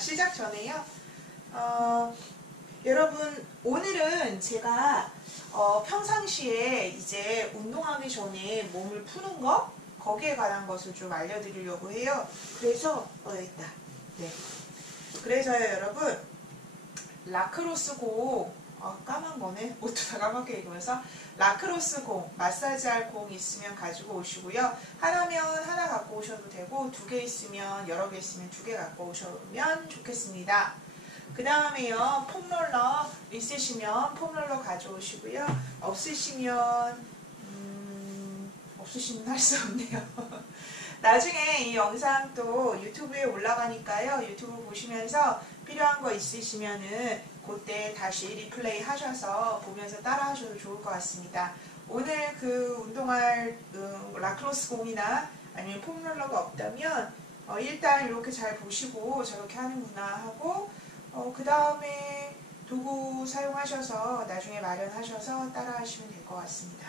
시작 전에요. 여러분, 오늘은 제가 평상시에 이제 운동하기 전에 몸을 푸는 거, 거기에 관한 것을 좀 알려드리려고 해요. 그래서 여기 있다. 네. 그래서요, 여러분, 라크로스 공, 까만 거네. 옷도 다 까맣게 입으면서 라크로스 공, 마사지할 공 있으면 가지고 오시고요. 하나면 하나 갖고 오셔도 되고, 두 개 있으면, 여러 개 있으면 두 개 갖고 오시면 좋겠습니다. 그 다음에요, 폼롤러 있으시면 폼롤러 가져오시고요. 없으시면 할 수 없네요. 나중에 이 영상 또 유튜브에 올라가니까요. 유튜브 보시면서 필요한 거 있으시면은 그때 다시 리플레이 하셔서 보면서 따라 하셔도 좋을 것 같습니다. 오늘 그 운동할 라크로스 공이나 아니면 폼롤러가 없다면 일단 이렇게 잘 보시고 저렇게 하는구나 하고 그 다음에 도구 사용하셔서 나중에 마련하셔서 따라 하시면 될 것 같습니다.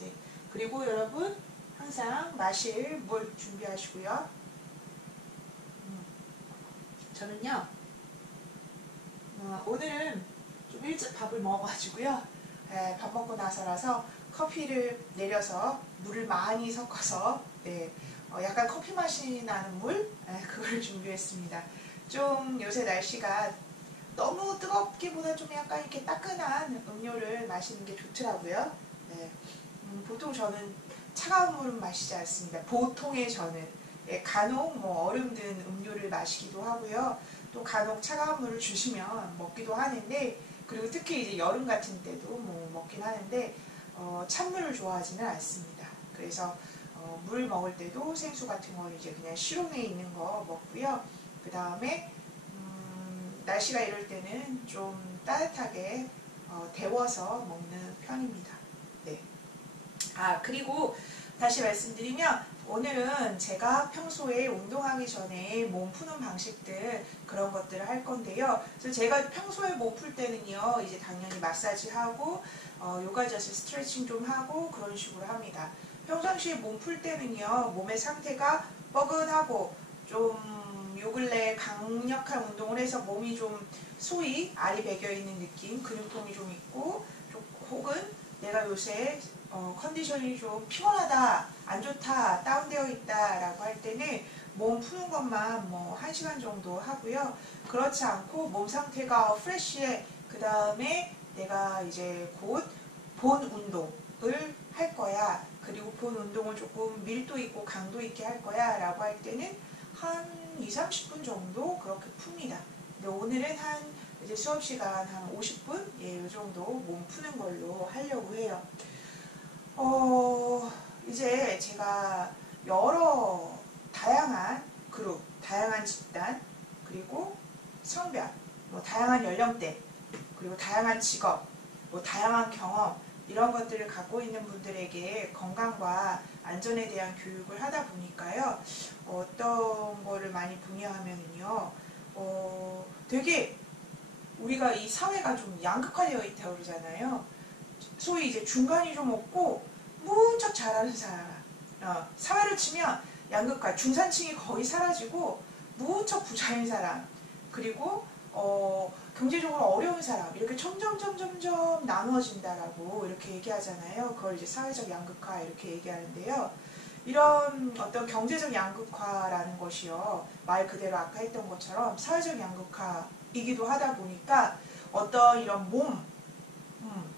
네. 그리고 여러분 항상 마실 물 준비하시고요. 저는요 오늘은 좀 일찍 밥을 먹어가지고요. 밥 먹고 나서라서 커피를 내려서 물을 많이 섞어서 약간 커피 맛이 나는 물 그걸 준비했습니다. 좀 요새 날씨가 너무 뜨겁기보다 좀 약간 이렇게 따끈한 음료를 마시는 게 좋더라고요. 보통 저는 차가운 물은 마시지 않습니다. 보통의 저는 간혹 얼음 든 음료를 마시기도 하고요. 또 간혹 차가운 물을 주시면 먹기도 하는데, 그리고 특히 이제 여름 같은 때도 먹긴 하는데 찬물을 좋아하지는 않습니다. 그래서 물 먹을 때도 생수 같은 거 이제 그냥 실온에 있는 거 먹고요. 그 다음에 날씨가 이럴 때는 좀 따뜻하게 데워서 먹는 편입니다. 네. 그리고 다시 말씀드리면 오늘은 제가 평소에 운동하기 전에 몸 푸는 방식들 그런 것들을 할 건데요. 그래서 제가 평소에 몸 풀 때는요, 이제 당연히 마사지하고 요가 자세 스트레칭 좀 하고 그런 식으로 합니다. 평상시에 몸 풀 때는요, 몸의 상태가 뻐근하고 좀 요 근래 강력한 운동을 해서 몸이 좀 소위 알이 배겨 있는 느낌, 근육통이 좀 있고 혹은 내가 요새 컨디션이 좀 피곤하다, 안 좋다, 다운되어 있다 라고 할 때는 몸 푸는 것만 1시간 정도 하고요. 그렇지 않고 몸 상태가 프레쉬해, 그 다음에 내가 이제 곧 본 운동을 할 거야, 그리고 본 운동을 조금 밀도 있고 강도 있게 할 거야 라고 할 때는 한 20-30분 정도 그렇게 풉니다. 근데 오늘은 이제 수업시간 한 50분? 요 정도 몸 푸는 걸로 하려고 해요. 이제 제가 여러 다양한 그룹, 다양한 집단, 그리고 성별, 다양한 연령대, 그리고 다양한 직업, 다양한 경험, 이런 것들을 갖고 있는 분들에게 건강과 안전에 대한 교육을 하다 보니까요. 어떤 거를 많이 분야하면은요, 되게 우리가 이 사회가 좀 양극화되어 있다고 그러잖아요. 소위 이제 중간이 좀 없고 무척 잘하는 사람, 사회를 치면 양극화, 중산층이 거의 사라지고 무척 부자인 사람, 그리고 경제적으로 어려운 사람, 이렇게 점점 나누어진다라고 이렇게 얘기하잖아요. 그걸 이제 사회적 양극화 이렇게 얘기하는데요. 이런 어떤 경제적 양극화라는 것이요, 말 그대로 아까 했던 것처럼 사회적 양극화이기도 하다 보니까 어떤 이런 몸,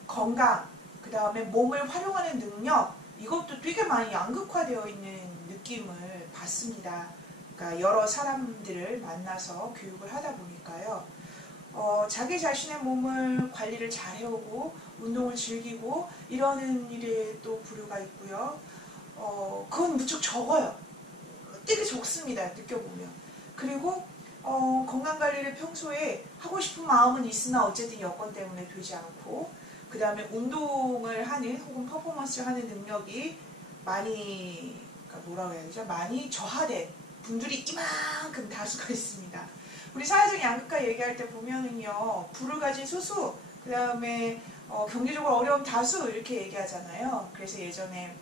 건강, 그 다음에 몸을 활용하는 능력, 이것도 되게 많이 양극화되어 있는 느낌을 받습니다. 그러니까 여러 사람들을 만나서 교육을 하다 보니까요. 자기 자신의 몸을 관리를 잘 해오고 운동을 즐기고 이러는 일에 또 부류가 있고요. 그건 무척 적어요. 되게 적습니다. 느껴보면. 그리고 건강관리를 평소에 하고 싶은 마음은 있으나 어쨌든 여건 때문에 되지 않고, 그 다음에 운동을 하는 혹은 퍼포먼스를 하는 능력이 많이, 그러니까 뭐라고 해야 되죠? 많이 저하된 분들이 이만큼 다수가 있습니다. 우리 사회적 양극화 얘기할 때 보면은요, 부를 가진 소수, 그 다음에 경제적으로 어려운 다수 이렇게 얘기하잖아요. 그래서 예전에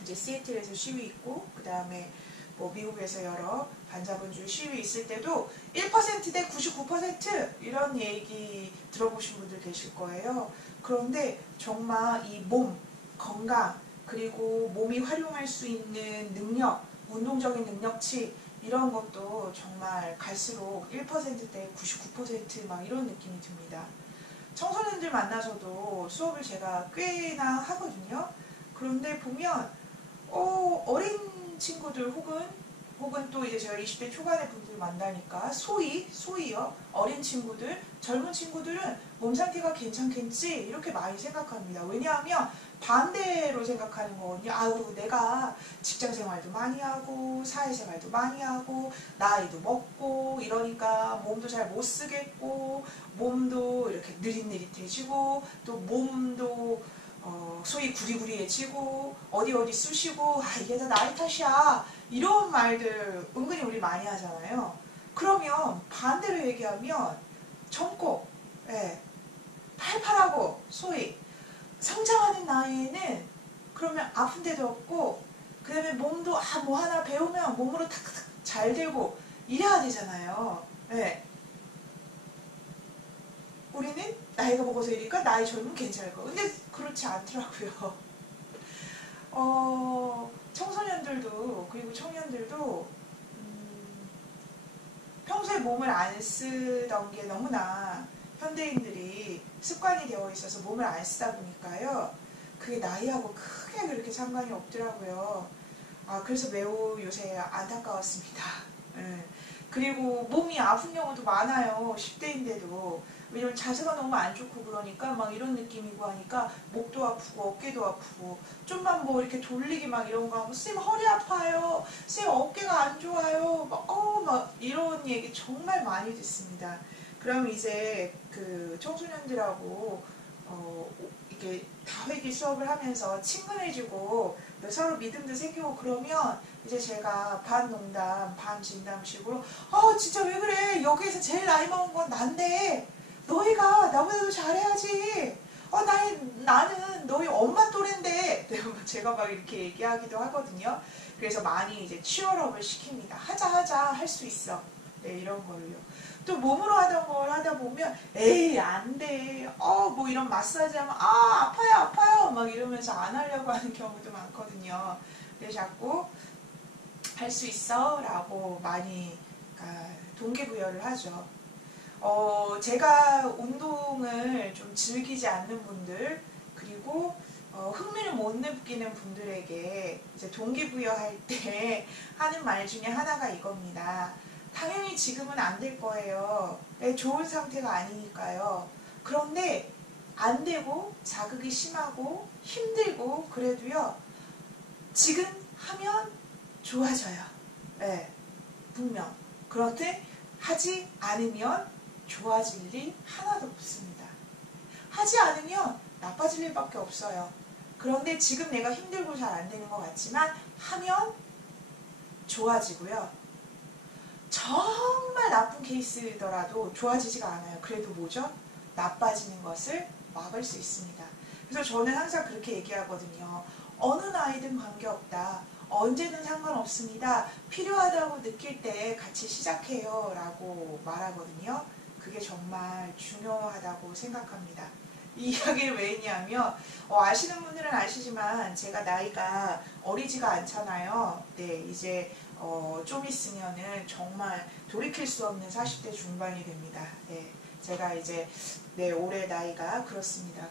이제 시애틀에서 시위 있고, 그 다음에 뭐 미국에서 여러 반자본주의 시위 있을 때도 1%대 99% 이런 얘기 들어보신 분들 계실 거예요. 그런데 정말 이 몸, 건강, 그리고 몸이 활용할 수 있는 능력, 운동적인 능력치 이런 것도 정말 갈수록 1%대 99%막 이런 느낌이 듭니다. 청소년들 만나서도 수업을 제가 꽤나 하거든요. 그런데 보면 어린 친구들 혹은 또 이제 제가 20대 초반의 분들 만나니까 소위요. 어린 친구들, 젊은 친구들은 몸 상태가 괜찮겠지 이렇게 많이 생각합니다. 왜냐하면 반대로 생각하는 거거든요. 아유, 내가 직장 생활도 많이 하고 사회생활도 많이 하고 나이도 먹고 이러니까 몸도 잘 못 쓰겠고 몸도 이렇게 느릿느릿해지고 또 몸도 소위 구리구리해지고 어디 쑤시고 이게 다 나이 탓이야 이런 말들 은근히 우리 많이 하잖아요. 그러면 반대로 얘기하면 젊고 팔팔하고 소위 성장하는 나이에는 그러면 아픈 데도 없고 그 다음에 몸도 뭐 하나 배우면 몸으로 탁탁 잘 되고 이래야 되잖아요. 우리는 나이가 먹어서 이러니까 나이 젊으면 괜찮을 거. 근데 그렇지 않더라고요. 청소년들도 그리고 청년들도 평소에 몸을 안 쓰던 게 너무나 현대인들이 습관이 되어 있어서 몸을 안 쓰다 보니까요. 그게 나이하고 크게 그렇게 상관이 없더라고요. 그래서 매우 요새 안타까웠습니다. 그리고 몸이 아픈 경우도 많아요. 10대인데도. 왜냐면 자세가 너무 안 좋고 그러니까 막 이런 느낌이고 하니까 목도 아프고 어깨도 아프고 좀만 뭐 이렇게 돌리기 막 이런 거 하면 쌤 허리 아파요. 쌤 어깨가 안 좋아요. 막 이런 얘기 정말 많이 듣습니다. 그럼 이제 그 청소년들하고 이렇게 다회기 수업을 하면서 친근해지고 서로 믿음도 생기고 그러면 이제 제가 반 농담 반 진담식으로 진짜 왜 그래 여기에서 제일 나이 먹은 건 난데 너희가 나보다도 잘해야지 나는 너희 엄마 또래인데 제가 막 이렇게 얘기하기도 하거든요. 그래서 많이 이제 치열업을 시킵니다. 하자 할 수 있어. 이런 걸요. 또 몸으로 하던 걸 하다 보면 에이 안돼 뭐 이런 마사지 하면 아파요 막 이러면서 안 하려고 하는 경우도 많거든요. 근데 자꾸 할 수 있어 라고 많이 동기부여를 하죠. 제가 운동을 좀 즐기지 않는 분들 그리고 흥미를 못 느끼는 분들에게 이제 동기부여할 때 하는 말 중에 하나가 이겁니다. 당연히 지금은 안 될 거예요. 좋은 상태가 아니니까요. 그런데 안 되고 자극이 심하고 힘들고 그래도요. 지금 하면 좋아져요. 분명. 그런데 하지 않으면 좋아질 일 하나도 없습니다. 하지 않으면 나빠질 일밖에 없어요. 그런데 지금 내가 힘들고 잘 안 되는 것 같지만 하면 좋아지고요. 정말 나쁜 케이스더라도 좋아지지가 않아요. 그래도 뭐죠? 나빠지는 것을 막을 수 있습니다. 그래서 저는 항상 그렇게 얘기하거든요. 어느 나이든 관계없다. 언제든 상관없습니다. 필요하다고 느낄 때 같이 시작해요 라고 말하거든요. 그게 정말 중요하다고 생각합니다. 이 이야기를 왜 했냐면 아시는 분들은 아시지만 제가 나이가 어리지가 않잖아요. 이제 좀 있으면은 정말 돌이킬 수 없는 40대 중반이 됩니다. 제가 이제 올해 나이가 그렇습니다.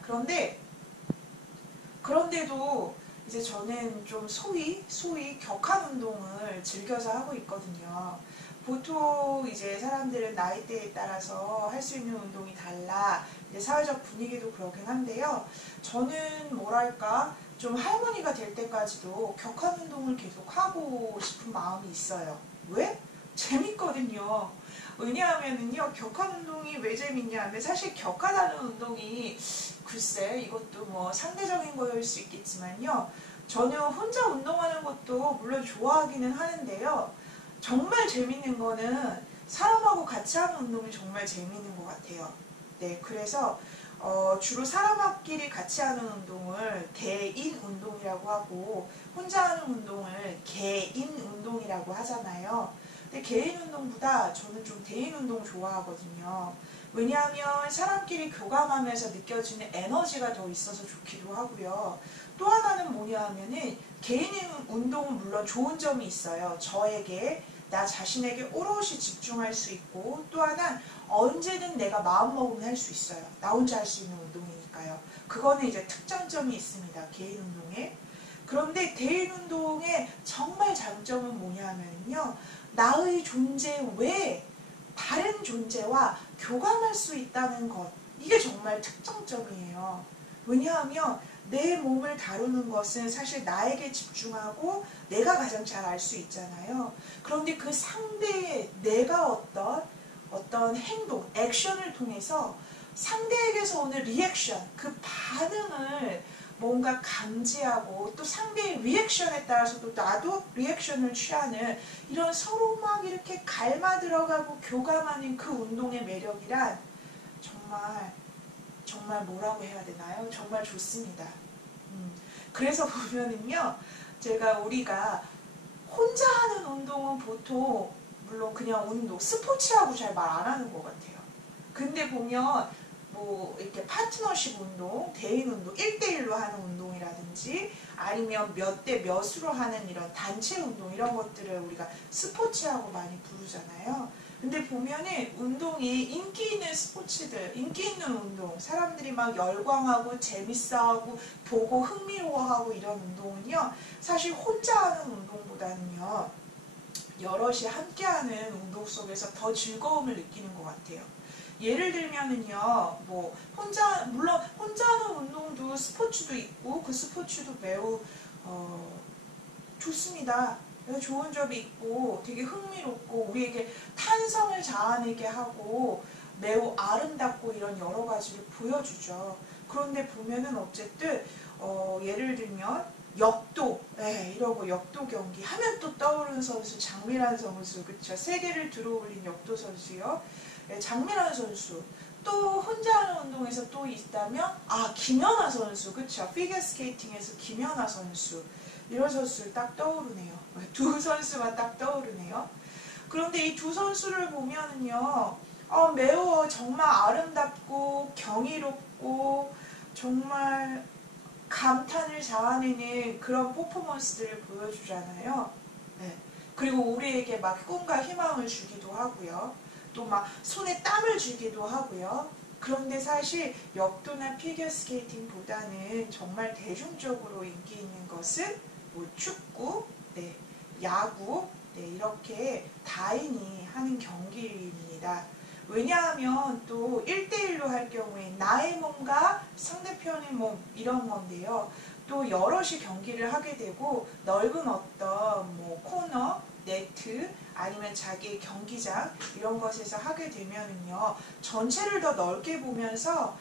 그런데도 이제 저는 좀 소위 격한 운동을 즐겨서 하고 있거든요. 보통 이제 사람들은 나이대에 따라서 할 수 있는 운동이 달라. 이제 사회적 분위기도 그러긴 한데요. 저는 뭐랄까 좀 할머니가 될 때까지도 격한 운동을 계속 하고 싶은 마음이 있어요. 왜? 재밌거든요. 왜냐하면은요, 격한 운동이 왜 재밌냐면 사실 격하다는 운동이 글쎄 이것도 뭐 상대적인 거일 수 있겠지만요. 저는 혼자 운동하는 것도 물론 좋아하기는 하는데요. 정말 재밌는 거는 사람하고 같이 하는 운동이 정말 재밌는 것 같아요. 그래서 주로 사람끼리 같이 하는 운동을 대인 운동이라고 하고 혼자 하는 운동을 개인 운동이라고 하잖아요. 근데 개인 운동보다 저는 좀 대인 운동 좋아하거든요. 왜냐하면 사람끼리 교감하면서 느껴지는 에너지가 더 있어서 좋기도 하고요. 또 하나는 뭐냐 하면은 개인 운동은 물론 좋은 점이 있어요. 저에게 나 자신에게 오롯이 집중할 수 있고 또 하나 언제든 내가 마음먹으면 할 수 있어요. 나 혼자 할 수 있는 운동이니까요. 그거는 이제 특장점이 있습니다. 개인 운동에. 그런데 대인 운동의 정말 장점은 뭐냐면요. 나의 존재 외에 다른 존재와 교감할 수 있다는 것. 이게 정말 특장점이에요. 왜냐하면 내 몸을 다루는 것은 사실 나에게 집중하고 내가 가장 잘 알 수 있잖아요. 그런데 그 상대의 내가 어떤 행동, 액션을 통해서 상대에게서 오는 리액션, 그 반응을 뭔가 감지하고 또 상대의 리액션에 따라서 또 나도 리액션을 취하는 이런 서로 막 이렇게 갈마 들어가고 교감하는 그 운동의 매력이란 정말 뭐라고 해야 되나요? 정말 좋습니다. 그래서 보면은요, 우리가 혼자 하는 운동은 보통 물론 그냥 운동, 스포츠하고 잘 말 안 하는 것 같아요. 근데 보면 뭐 이렇게 파트너십 운동, 대인 운동, 1대1로 하는 운동이라든지 아니면 몇 대 몇으로 하는 이런 단체 운동 이런 것들을 우리가 스포츠하고 많이 부르잖아요. 근데 보면은 운동이 인기 있는 스포츠들, 인기 있는 운동, 사람들이 막 열광하고 재밌어하고 보고 흥미로워하고 이런 운동은요, 사실 혼자 하는 운동보다는요, 여럿이 함께하는 운동 속에서 더 즐거움을 느끼는 것 같아요. 예를 들면은요, 물론 혼자 하는 운동도 스포츠도 있고 그 스포츠도 매우 좋습니다. 좋은 점이 있고 되게 흥미롭고 우리에게 탄성을 자아내게 하고 매우 아름답고 이런 여러 가지를 보여주죠. 그런데 보면은 어쨌든 예를 들면 역도, 이러고 역도 경기 하면 또 떠오르는 선수 장미란 선수, 그쵸? 세계를 들어올린 역도 선수요. 장미란 선수. 또 혼자 하는 운동에서 또 있다면 김연아 선수, 그쵸? 피겨스케이팅에서 김연아 선수. 이런 선수를 딱 떠오르네요. 두 선수가 딱 떠오르네요. 그런데 이 두 선수를 보면은요, 매우 정말 아름답고 경이롭고 정말 감탄을 자아내는 그런 퍼포먼스들을 보여주잖아요. 네. 그리고 우리에게 막 꿈과 희망을 주기도 하고요. 또 막 손에 땀을 주기도 하고요. 그런데 사실 역도나 피겨스케이팅보다는 정말 대중적으로 인기 있는 것은 축구, 야구, 이렇게 다인이 하는 경기입니다. 왜냐하면 또 1대1로 할 경우에 나의 몸과 상대편의 몸 이런 건데요. 또 여럿이 경기를 하게 되고 넓은 어떤 코너, 네트 아니면 자기의 경기장 이런 것에서 하게 되면은요. 전체를 더 넓게 보면서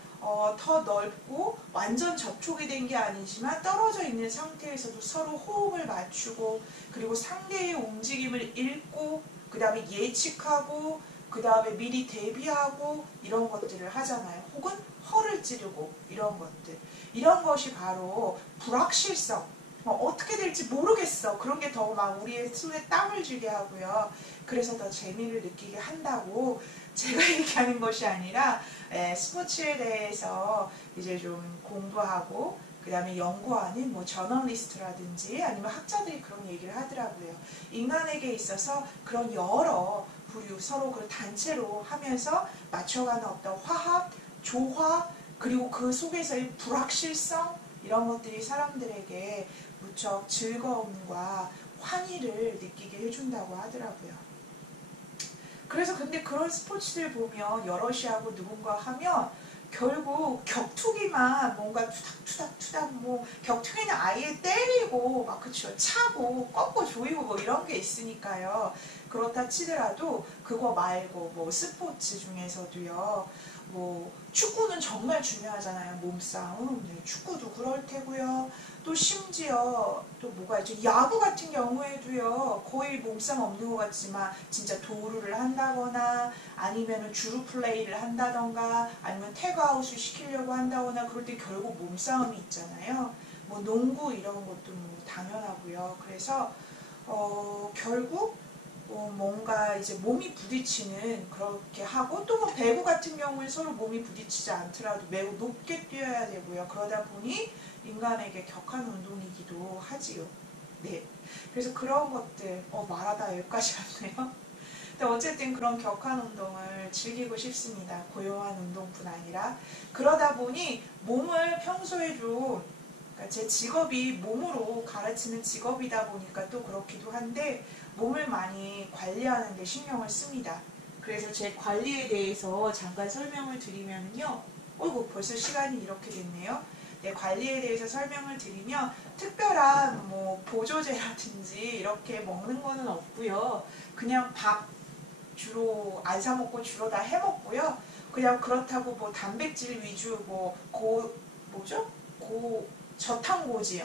더 넓고 완전 접촉이 된 게 아니지만 떨어져 있는 상태에서도 서로 호흡을 맞추고 그리고 상대의 움직임을 읽고 그 다음에 예측하고 그 다음에 미리 대비하고 이런 것들을 하잖아요. 혹은 허를 찌르고 이런 것들. 이런 것이 바로 불확실성. 어떻게 될지 모르겠어. 그런 게 더 막 우리의 손에 땀을 쥐게 하고요. 그래서 더 재미를 느끼게 한다고 제가 얘기하는 것이 아니라 스포츠에 대해서 이제 좀 공부하고 그 다음에 연구하는 저널리스트라든지 아니면 학자들이 그런 얘기를 하더라고요. 인간에게 있어서 그런 여러 부류 서로 그 단체로 하면서 맞춰가는 어떤 화합, 조화 그리고 그 속에서의 불확실성 이런 것들이 사람들에게 무척 즐거움과 환희를 느끼게 해준다고 하더라고요. 그래서 근데 그런 스포츠들 보면 여럿이 하고 누군가 하면 결국 격투기만 뭔가 투닥투닥 격투기는 아예 때리고 막 그쵸 차고 꺾고 조이고 이런 게 있으니까요. 그렇다 치더라도 그거 말고 뭐 스포츠 중에서도요. 뭐 축구는 정말 중요하잖아요. 몸싸움. 네, 축구도 그럴 테고요. 또 심지어 또 뭐가 있죠? 야구 같은 경우에도요. 거의 몸싸움 없는 것 같지만 진짜 도루를 한다거나 아니면 주루 플레이를 한다던가 아니면 태그아웃을 시키려고 한다거나 그럴 때 결국 몸싸움이 있잖아요. 뭐 농구 이런 것도 뭐 당연하고요. 그래서 결국 뭔가 이제 몸이 부딪히는 그렇게 하고 또 뭐 배구 같은 경우에 서로 몸이 부딪히지 않더라도 매우 높게 뛰어야 되고요. 그러다 보니 인간에게 격한 운동이기도 하지요. 네. 그래서 그런 것들 말하다 여기까지 왔네요. 근데 어쨌든 그런 격한 운동을 즐기고 싶습니다. 고요한 운동뿐 아니라 그러다 보니 몸을 평소에 좀 그러니까 제 직업이 몸으로 가르치는 직업이다 보니까 또 그렇기도 한데 몸을 많이 관리하는 데 신경을 씁니다. 그래서 제 관리에 대해서 잠깐 설명을 드리면요. 어이구 벌써 시간이 이렇게 됐네요. 네, 관리에 대해서 설명을 드리면 특별한 뭐 보조제라든지 이렇게 먹는 거는 없고요. 그냥 밥 주로 안 사 먹고 주로 다 해 먹고요. 그냥 그렇다고 뭐 단백질 위주 뭐죠? 저탄고지,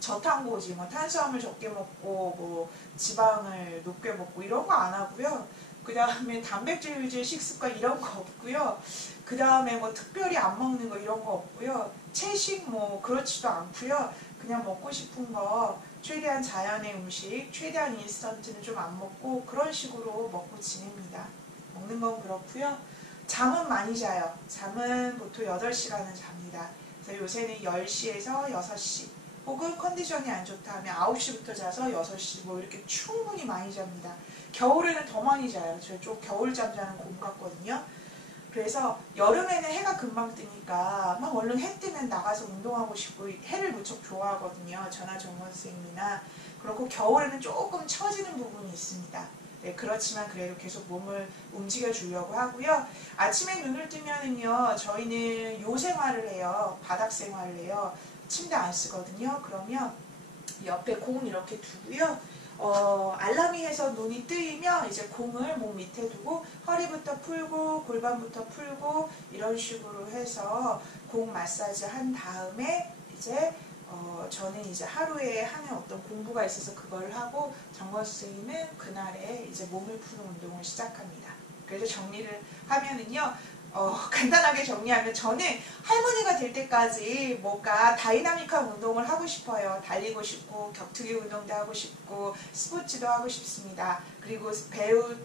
저탄고지, 뭐 탄수화물 적게 먹고, 뭐 지방을 높게 먹고 이런 거 안 하고요. 그 다음에 단백질 위주의 식습관 이런 거 없고요. 그 다음에 뭐 특별히 안 먹는 거 이런 거 없고요. 채식 뭐 그렇지도 않고요. 그냥 먹고 싶은 거 최대한 자연의 음식, 최대한 인스턴트는 좀 안 먹고 그런 식으로 먹고 지냅니다. 먹는 건 그렇고요. 잠은 많이 자요. 잠은 보통 8시간은 잡니다. 그래서 요새는 10시에서 6시 혹은 컨디션이 안 좋다 하면 9시부터 자서 6시 뭐 이렇게 충분히 많이 잡니다. 겨울에는 더 많이 자요. 저 좀 겨울잠 자는 곰 같거든요. 그래서 여름에는 해가 금방 뜨니까 막 얼른 해 뜨면 나가서 운동하고 싶고 해를 무척 좋아하거든요. 저나 정원 선생님이나. 그렇고 겨울에는 조금 처지는 부분이 있습니다. 네, 그렇지만 그래도 계속 몸을 움직여 주려고 하고요. 아침에 눈을 뜨면은요, 저희는 요 생활을 해요. 바닥 생활을 해요. 침대 안 쓰거든요. 그러면 옆에 공 이렇게 두고요. 알람이 해서 눈이 뜨이면 이제 공을 몸 밑에 두고 허리부터 풀고 골반부터 풀고 이런 식으로 해서 공 마사지 한 다음에 이제 저는 이제 하루에 하는 어떤 공부가 있어서 그걸 하고 정건 선생님은 그날에 이제 몸을 푸는 운동을 시작합니다. 그래서 정리를 하면은요. 간단하게 정리하면 저는 할머니가 될 때까지 뭔가 다이나믹한 운동을 하고 싶어요. 달리고 싶고 격투기 운동도 하고 싶고 스포츠도 하고 싶습니다. 그리고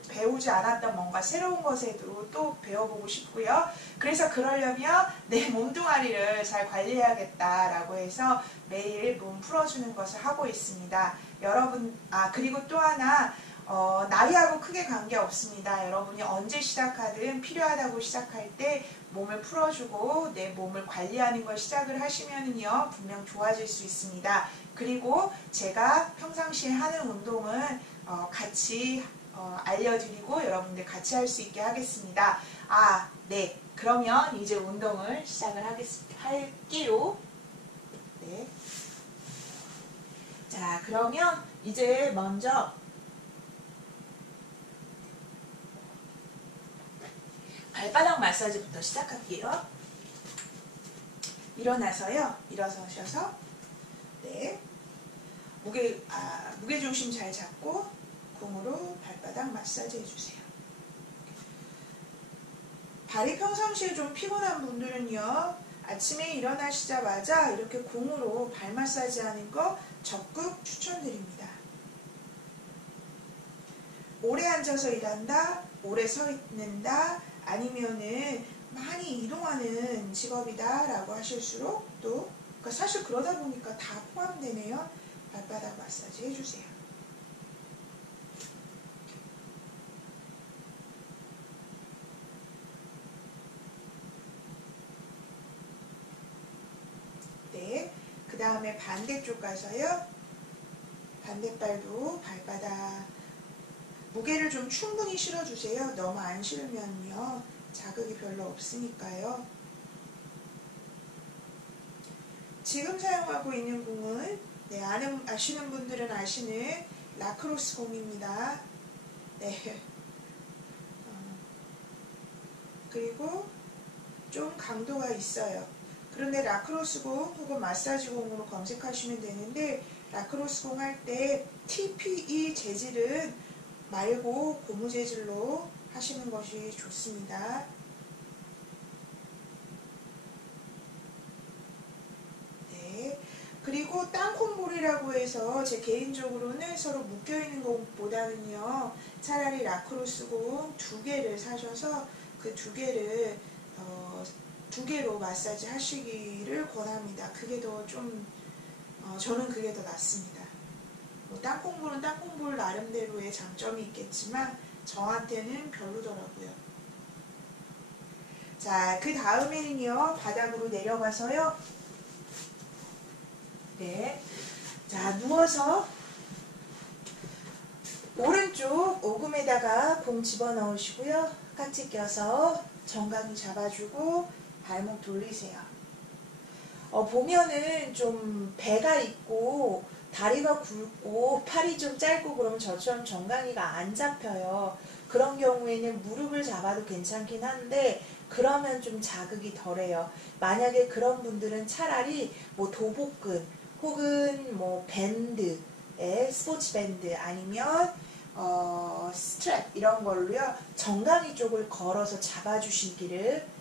배우지 않았던 뭔가 새로운 것에도 또 배워보고 싶고요. 그래서 그러려면 내 몸뚱아리를 잘 관리해야겠다라고 해서 매일 몸 풀어주는 것을 하고 있습니다. 여러분, 그리고 또 하나 나이하고 크게 관계없습니다. 여러분이 언제 시작하든 필요하다고 시작할 때 몸을 풀어주고 내 몸을 관리하는 걸 시작을 하시면은요 분명 좋아질 수 있습니다. 그리고 제가 평상시에 하는 운동은 같이 알려드리고 여러분들 같이 할 수 있게 하겠습니다. 네. 그러면 이제 운동을 시작을 할게요. 네. 자, 그러면 이제 먼저 발바닥 마사지부터 시작할게요. 일어서셔서 네. 무게중심 잘 잡고 공으로 발바닥 마사지 해주세요. 발이 평상시에 좀 피곤한 분들은요. 아침에 일어나시자마자 이렇게 공으로 발 마사지 하는 거 적극 추천드립니다. 오래 앉아서 일한다, 오래 서 있는다, 아니면은 많이 이동하는 직업이다 라고 하실수록 또 그러니까 사실 그러다 보니까 다 포함되네요. 발바닥 마사지 해주세요. 네, 그 다음에 반대쪽 가서요. 반대발도 발바닥 무게를 좀 충분히 실어주세요. 너무 안 실으면요 자극이 별로 없으니까요. 지금 사용하고 있는 공은 아시는 분들은 아시는 라크로스 공입니다. 네. 그리고 좀 강도가 있어요. 그런데 라크로스공 혹은 마사지공으로 검색하시면 되는데, 라크로스공 할 때 TPE 재질은 말고 고무 재질로 하시는 것이 좋습니다. 네. 그리고 땅콩볼이라고 해서 제 개인적으로는 서로 묶여있는 것보다는요, 차라리 라크로스공 2개를 사셔서 그 2개를 두 개로 마사지 하시기를 권합니다. 그게 더 좀 저는 그게 더 낫습니다. 뭐 땅콩볼은 땅콩볼 나름대로의 장점이 있겠지만 저한테는 별로더라고요. 자, 그 다음에는요, 바닥으로 내려가서요. 네. 자, 누워서 오른쪽 오금에다가 공 집어넣으시고요. 깍지 껴서 정강이 잡아주고 발목 돌리세요. 보면은 좀 배가 있고 다리가 굵고 팔이 좀 짧고 그러면 저처럼 정강이가 안 잡혀요. 그런 경우에는 무릎을 잡아도 괜찮긴 한데 그러면 좀 자극이 덜해요. 만약에 그런 분들은 차라리 뭐 도복근 혹은 뭐 밴드, 스포츠 밴드 아니면 스트랩 이런 걸로요. 정강이 쪽을 걸어서 잡아주시기를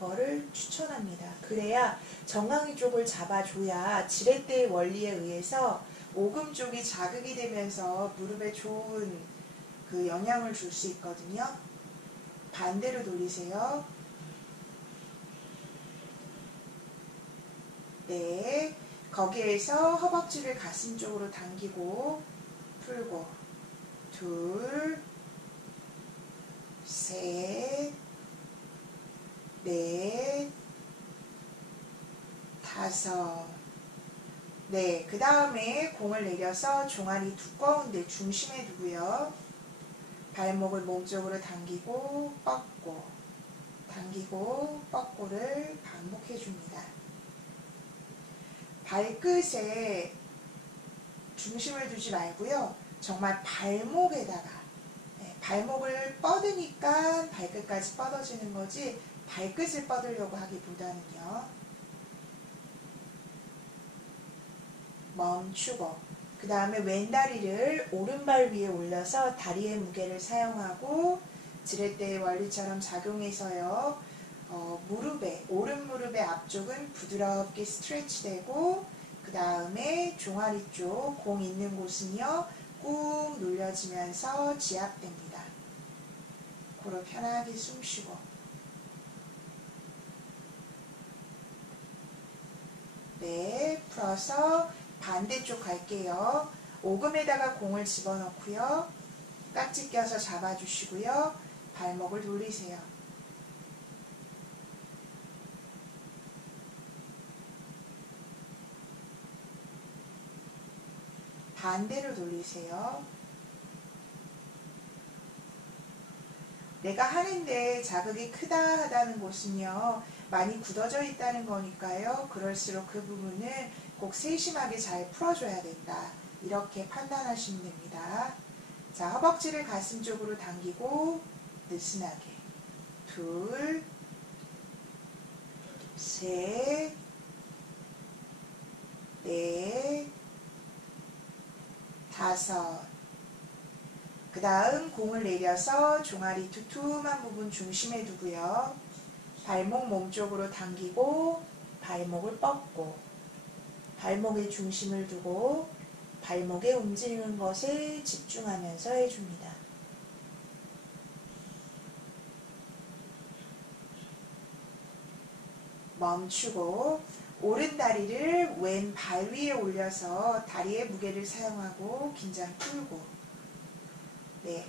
그거를 추천합니다. 그래야 정강이 쪽을 잡아줘야 지렛대의 원리에 의해서 오금 쪽이 자극이 되면서 무릎에 좋은 그 영향을 줄 수 있거든요. 반대로 돌리세요. 네, 거기에서 허벅지를 가슴 쪽으로 당기고 풀고 둘, 셋, 넷, 다섯. 네, 그 다음에 공을 내려서 종아리 두꺼운데 중심에 두고요. 발목을 몸쪽으로 당기고 뻗고 당기고 뻗고를 반복해 줍니다. 발끝에 중심을 두지 말고요. 정말 발목에다가 발목을 뻗으니까 발끝까지 뻗어지는 거지 발끝을 뻗으려고 하기보다는요. 멈추고 그 다음에 왼다리를 오른발 위에 올려서 다리의 무게를 사용하고 지렛대의 원리처럼 작용해서요. 오른 무릎의 앞쪽은 부드럽게 스트레치 되고 그 다음에 종아리 쪽 공 있는 곳은요. 꾹 눌려지면서 지압됩니다. 코로 편하게 숨 쉬고 네, 풀어서 반대쪽 갈게요. 오금에다가 공을 집어넣고요. 깍지 껴서 잡아주시고요. 발목을 돌리세요. 반대로 돌리세요. 내가 하는데 자극이 크다 하다는 곳은요. 많이 굳어져 있다는 거니까요. 그럴수록 그 부분을 꼭 세심하게 잘 풀어줘야 된다. 이렇게 판단하시면 됩니다. 자, 허벅지를 가슴 쪽으로 당기고 느슨하게 둘, 셋, 넷, 다섯. 그 다음 공을 내려서 종아리 두툼한 부분 중심에 두고요. 발목 몸쪽으로 당기고 발목을 뻗고 발목에 중심을 두고 발목에 움직이는 것에 집중하면서 해줍니다. 멈추고 오른 다리를 왼 발 위에 올려서 다리의 무게를 사용하고 긴장 풀고 네,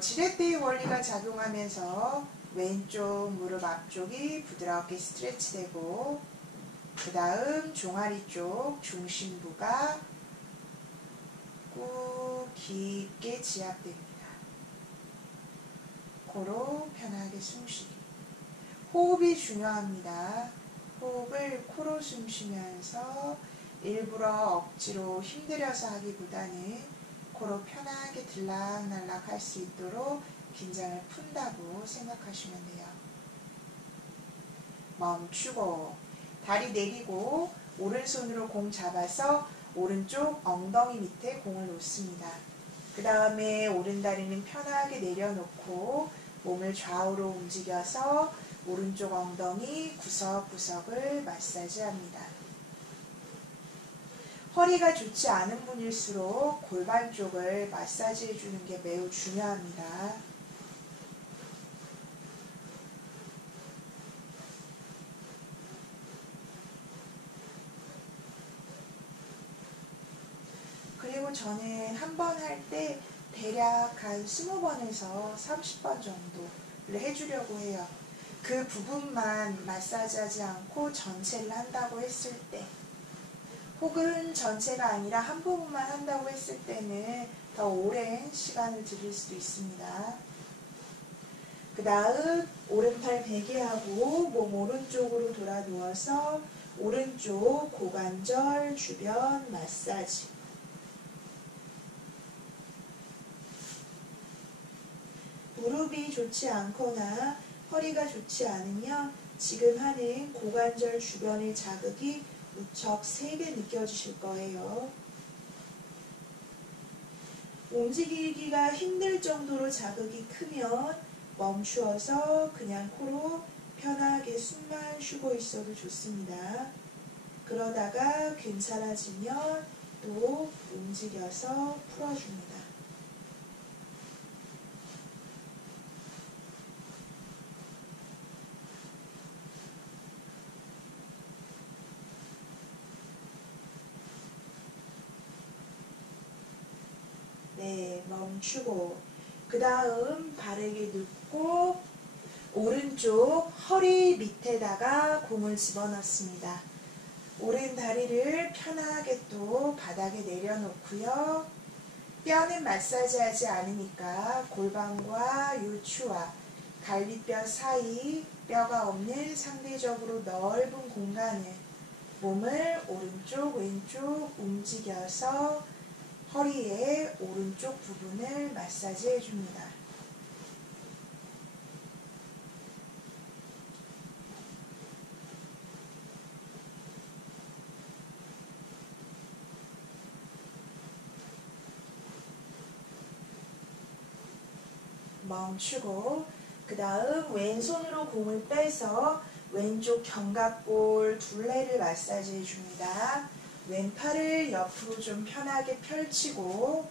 지렛대의 원리가 작용하면서 왼쪽 무릎 앞쪽이 부드럽게 스트레치 되고 그 다음 종아리 쪽 중심부가 꾹 깊게 지압됩니다. 코로 편하게 숨쉬기. 호흡이 중요합니다. 호흡을 코로 숨쉬면서 일부러 억지로 힘들여서 하기보다는 코로 편하게 들락날락 할 수 있도록 긴장을 푼다고 생각하시면 돼요. 멈추고 다리 내리고 오른손으로 공 잡아서 오른쪽 엉덩이 밑에 공을 놓습니다. 그 다음에 오른다리는 편하게 내려놓고 몸을 좌우로 움직여서 오른쪽 엉덩이 구석구석을 마사지합니다. 허리가 좋지 않은 분일수록 골반 쪽을 마사지해 주는 게 매우 중요합니다. 그리고 저는 한 번 할 때 대략 한 20번에서 30번 정도를 해주려고 해요. 그 부분만 마사지하지 않고 전체를 한다고 했을 때, 혹은 전체가 아니라 한 부분만 한다고 했을 때는 더 오랜 시간을 들일 수도 있습니다. 그 다음 오른팔 베개하고 몸 오른쪽으로 돌아 누워서 오른쪽 고관절 주변 마사지. 무릎이 좋지 않거나 허리가 좋지 않으면 지금 하는 고관절 주변의 자극이 무척 세게 느껴지실 거예요. 움직이기가 힘들 정도로 자극이 크면 멈추어서 그냥 코로 편하게 숨만 쉬고 있어도 좋습니다. 그러다가 괜찮아지면 또 움직여서 풀어줍니다. 네, 멈추고 그 다음 바르게 눕고 오른쪽 허리 밑에다가 공을 집어넣습니다. 오른 다리를 편하게 또 바닥에 내려놓고요. 뼈는 마사지하지 않으니까 골반과 요추와 갈비뼈 사이 뼈가 없는 상대적으로 넓은 공간을 몸을 오른쪽 왼쪽 움직여서 허리의 오른쪽 부분을 마사지해 줍니다. 멈추고 그 다음 왼손으로 공을 빼서 왼쪽 견갑골 둘레를 마사지해 줍니다. 왼팔을 옆으로 좀 편하게 펼치고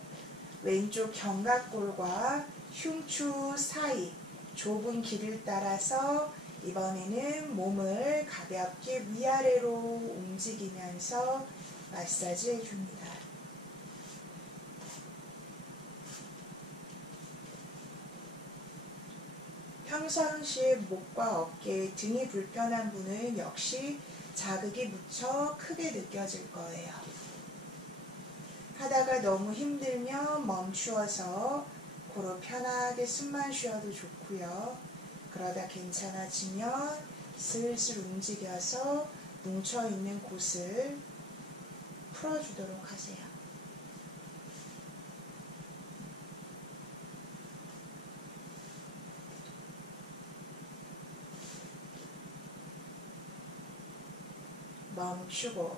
왼쪽 견갑골과 흉추 사이 좁은 길을 따라서 이번에는 몸을 가볍게 위아래로 움직이면서 마사지해 줍니다. 평상시에 목과 어깨, 등이 불편한 분은 역시 자극이 무척 크게 느껴질 거예요. 하다가 너무 힘들면 멈추어서 코로 편하게 숨만 쉬어도 좋고요. 그러다 괜찮아지면 슬슬 움직여서 뭉쳐있는 곳을 풀어주도록 하세요. 멈추고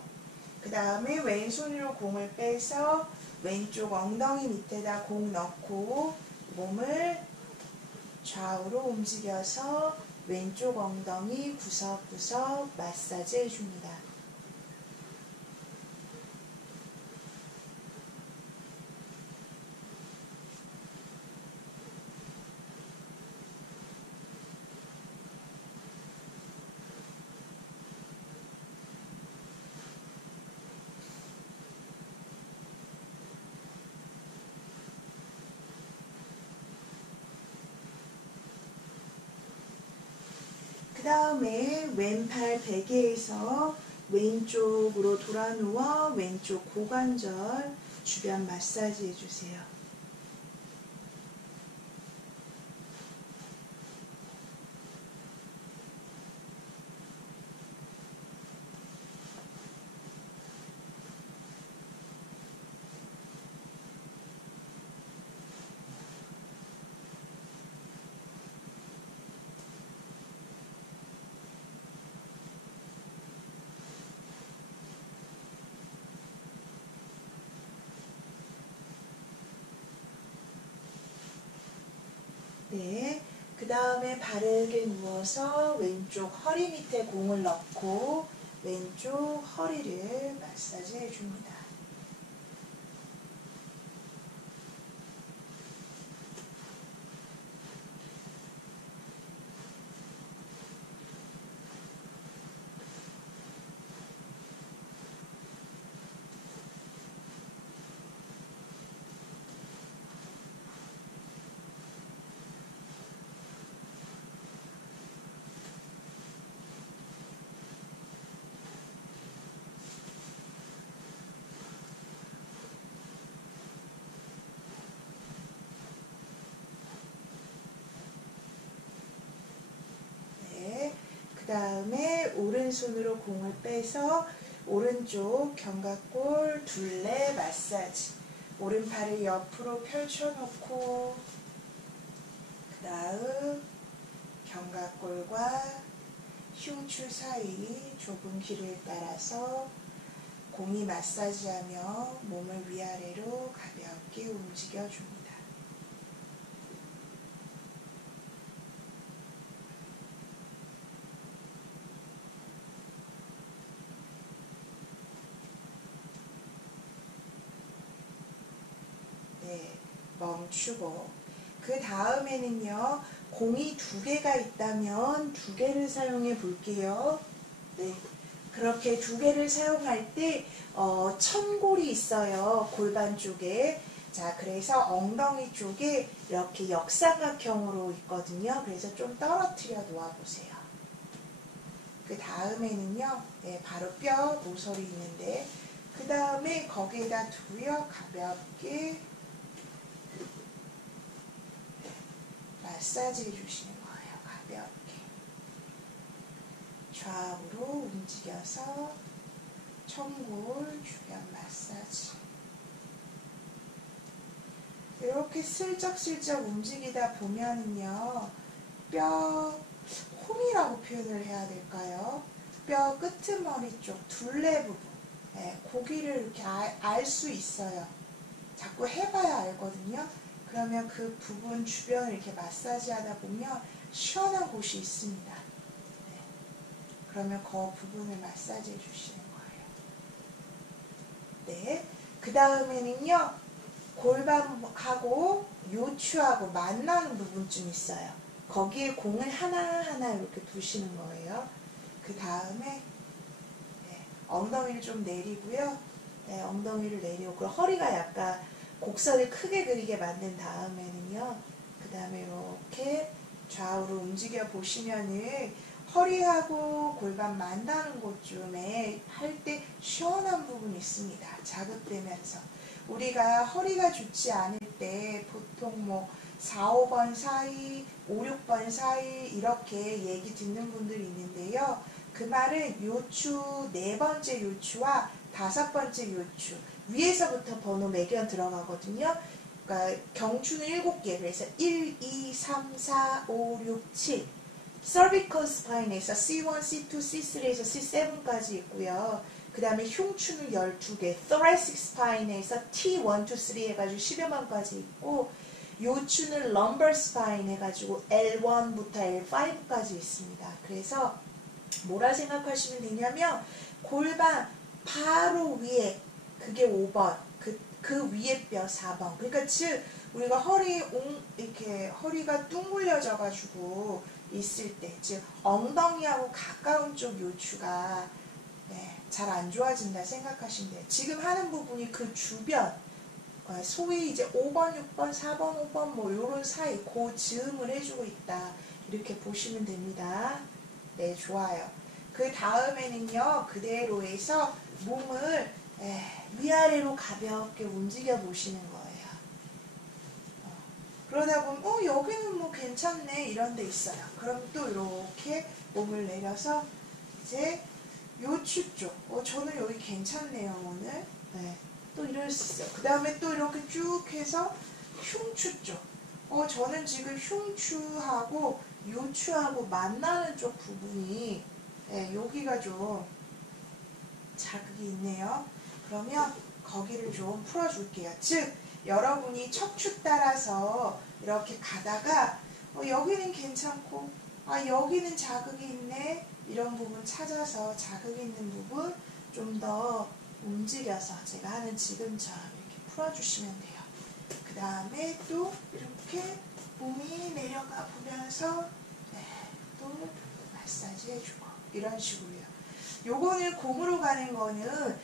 그 다음에 왼손으로 공을 빼서 왼쪽 엉덩이 밑에다 공 넣고 몸을 좌우로 움직여서 왼쪽 엉덩이 구석구석 마사지 해줍니다. 그 다음에 왼팔 베개에서 왼쪽으로 돌아 누워 왼쪽 고관절 주변 마사지 해주세요. 네. 그 다음에 바르게 누워서 왼쪽 허리 밑에 공을 넣고 왼쪽 허리를 마사지 해줍니다. 그 다음에 오른손으로 공을 빼서 오른쪽 견갑골 둘레 마사지. 오른팔을 옆으로 펼쳐놓고 그 다음 견갑골과 흉추 사이 좁은 길을 따라서 공이 마사지하며 몸을 위아래로 가볍게 움직여줍니다. 멈추고 그 다음에는요 공이 2개가 있다면 2개를 사용해 볼게요. 네, 그렇게 2개를 사용할 때 천골이 있어요. 골반 쪽에. 자, 그래서 엉덩이 쪽에 이렇게 역삼각형으로 있거든요. 그래서 좀 떨어뜨려 놓아 보세요. 그 다음에는요 바로 뼈 모서리 있는데 그 다음에 거기에다 두고요 가볍게 마사지 해주시는 거예요. 가볍게 좌우로 움직여서 천골 주변 마사지. 이렇게 슬쩍슬쩍 움직이다 보면은요 뼈 홈이라고 표현을 해야 될까요? 뼈 끄트머리 쪽 둘레 부분 고기를 이렇게 알 수 있어요. 자꾸 해봐야 알거든요. 그러면 그 부분 주변을 이렇게 마사지 하다 보면 시원한 곳이 있습니다. 네. 그러면 그 부분을 마사지 해주시는 거예요. 네. 그 다음에는요, 골반하고 요추하고 만나는 부분쯤 있어요. 거기에 공을 하나하나 이렇게 두시는 거예요. 그 다음에 엉덩이를 좀 내리고요. 네, 엉덩이를 내리고, 그리고 허리가 약간 곡선을 크게 그리게 만든 다음에는요. 그 다음에 이렇게 좌우로 움직여 보시면은 허리하고 골반 만나는 곳쯤에 할 때 시원한 부분이 있습니다. 자극되면서. 우리가 허리가 좋지 않을 때 보통 뭐 4, 5번 사이, 5, 6번 사이 이렇게 얘기 듣는 분들이 있는데요. 그 말은 요추 4번째 요추와 5번째 요추 위에서부터 번호 매겨 들어가거든요. 그러니까 경추는 7개 그래서 1, 2, 3, 4, 5, 6, 7 cervical spine에서 C1, C2, C3에서 C7까지 있고요. 그 다음에 흉추는 12개 thoracic spine에서 T1, 2, 3 해가지고 10여만까지 있고 요추는 lumbar spine 해가지고 L1부터 L5까지 있습니다. 그래서 뭐라 생각하시면 되냐면 골반 바로 위에 그게 5번 그 위에 뼈 4번 그러니까 즉 우리가 이렇게 허리가 둥글려져 가지고 있을 때 즉 엉덩이하고 가까운 쪽 요추가 잘 안 좋아진다 생각하시면 돼요. 지금 하는 부분이 그 주변 소위 이제 5번, 6번, 4번, 5번 뭐 요런 사이 그 즈음을 해주고 있다 이렇게 보시면 됩니다. 네, 좋아요. 그 다음에는요 그대로 해서 몸을 위아래로 가볍게 움직여 보시는 거예요. 그러다 보면 여기는 뭐 괜찮네 이런 데 있어요. 그럼 또 이렇게 몸을 내려서 이제 요추 쪽 저는 여기 괜찮네요 오늘. 또 이럴 수 있어요. 그 다음에 또 이렇게 쭉 해서 흉추 쪽 저는 지금 흉추하고 요추하고 만나는 쪽 부분이 여기가 좀 자극이 있네요. 그러면 거기를 좀 풀어줄게요. 즉 여러분이 척추 따라서 이렇게 가다가 여기는 괜찮고 여기는 자극이 있네. 이런 부분 찾아서 자극이 있는 부분 좀 더 움직여서 제가 하는 지금처럼 이렇게 풀어주시면 돼요. 그 다음에 또 이렇게 몸이 내려가 보면서 또 마사지 해주고 이런 식으로요. 요거는 공으로 가는 거는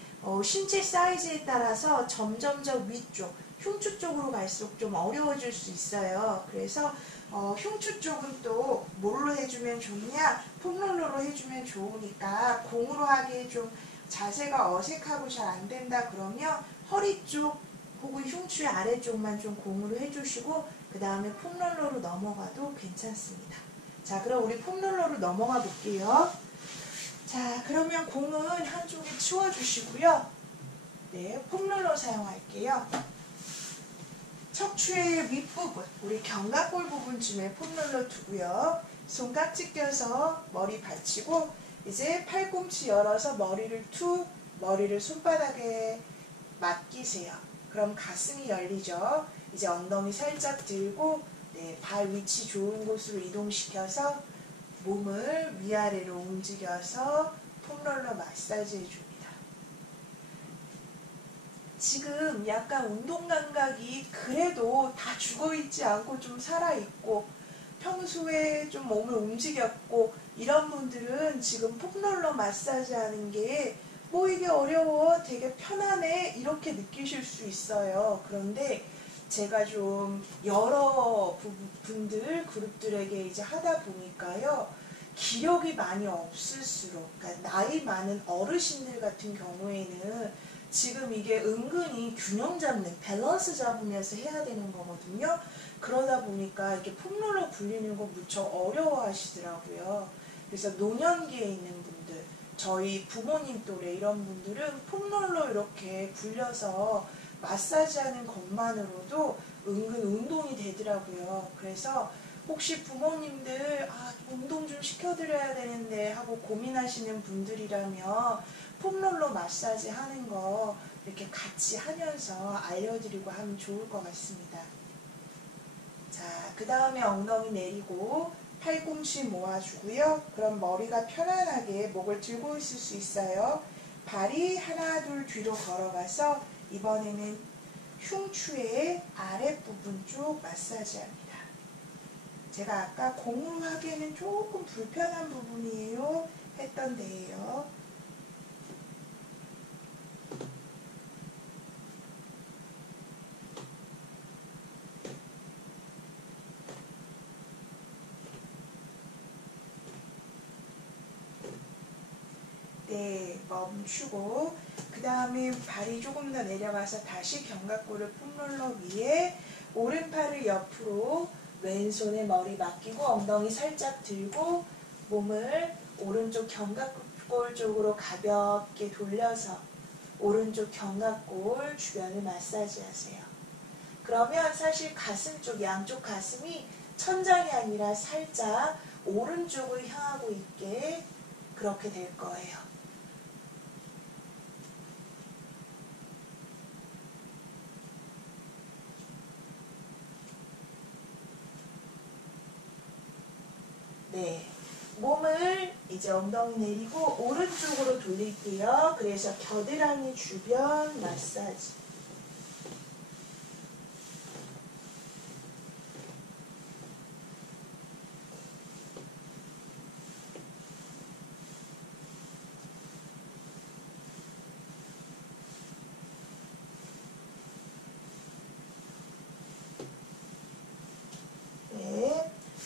신체 사이즈에 따라서 점점점 위쪽 흉추 쪽으로 갈수록 좀 어려워질 수 있어요. 그래서 흉추 쪽은 또 뭘로 해주면 좋냐? 폼롤러로 해주면 좋으니까 공으로 하기에 좀 자세가 어색하고 잘 안 된다 그러면 허리 쪽 혹은 흉추의 아래쪽만 좀 공으로 해주시고 그 다음에 폼롤러로 넘어가도 괜찮습니다. 자, 그럼 우리 폼롤러로 넘어가 볼게요. 자, 그러면 공은 한쪽에 치워주시고요. 네, 폼롤러 사용할게요. 척추의 윗부분, 우리 견갑골 부분쯤에 폼롤러 두고요. 손깍지 껴서 머리 받치고 이제 팔꿈치 열어서 머리를 손바닥에 맡기세요. 그럼 가슴이 열리죠. 이제 엉덩이 살짝 들고 발 위치 좋은 곳으로 이동시켜서 몸을 위아래로 움직여서 폼롤러 마사지 해줍니다. 지금 약간 운동 감각이 그래도 다 죽어있지 않고 좀 살아있고 평소에 좀 몸을 움직였고 이런 분들은 지금 폼롤러 마사지 하는 게 이게 어려워 되게 편하네 이렇게 느끼실 수 있어요. 그런데 제가 좀 여러 분들 그룹들에게 이제 하다 보니까요. 기력이 많이 없을수록 그러니까 나이 많은 어르신들 같은 경우에는 지금 이게 은근히 균형 잡는 밸런스 잡으면서 해야 되는 거거든요. 그러다 보니까 이렇게 폼롤러 굴리는 거 무척 어려워 하시더라고요. 그래서 노년기에 있는 분들, 저희 부모님 또래 이런 분들은 폼롤러 이렇게 굴려서 마사지 하는 것만으로도 은근 운동이 되더라고요. 그래서 혹시 부모님들 운동 좀 시켜드려야 되는데 하고 고민하시는 분들이라면 폼롤러 마사지 하는 거 이렇게 같이 하면서 알려드리고 하면 좋을 것 같습니다. 자, 그 다음에 엉덩이 내리고 팔꿈치 모아주고요. 그럼 머리가 편안하게 목을 들고 있을 수 있어요. 발이 하나 둘 뒤로 걸어가서 이번에는 흉추의 아랫부분 쪽 마사지합니다. 제가 아까 공으로 하기에는 조금 불편한 부분이에요 했던 데예요. 네, 멈추고 그 다음에 발이 조금 더 내려가서 다시 견갑골을 폼롤러 위에 오른팔을 옆으로 왼손에 머리 맡기고 엉덩이 살짝 들고 몸을 오른쪽 견갑골 쪽으로 가볍게 돌려서 오른쪽 견갑골 주변을 마사지 하세요. 그러면 사실 가슴 쪽, 양쪽 가슴이 천장이 아니라 살짝 오른쪽을 향하고 있게 그렇게 될 거예요. 네, 몸을 이제 엉덩이 내리고 오른쪽으로 돌릴게요. 그래서 겨드랑이 주변 마사지.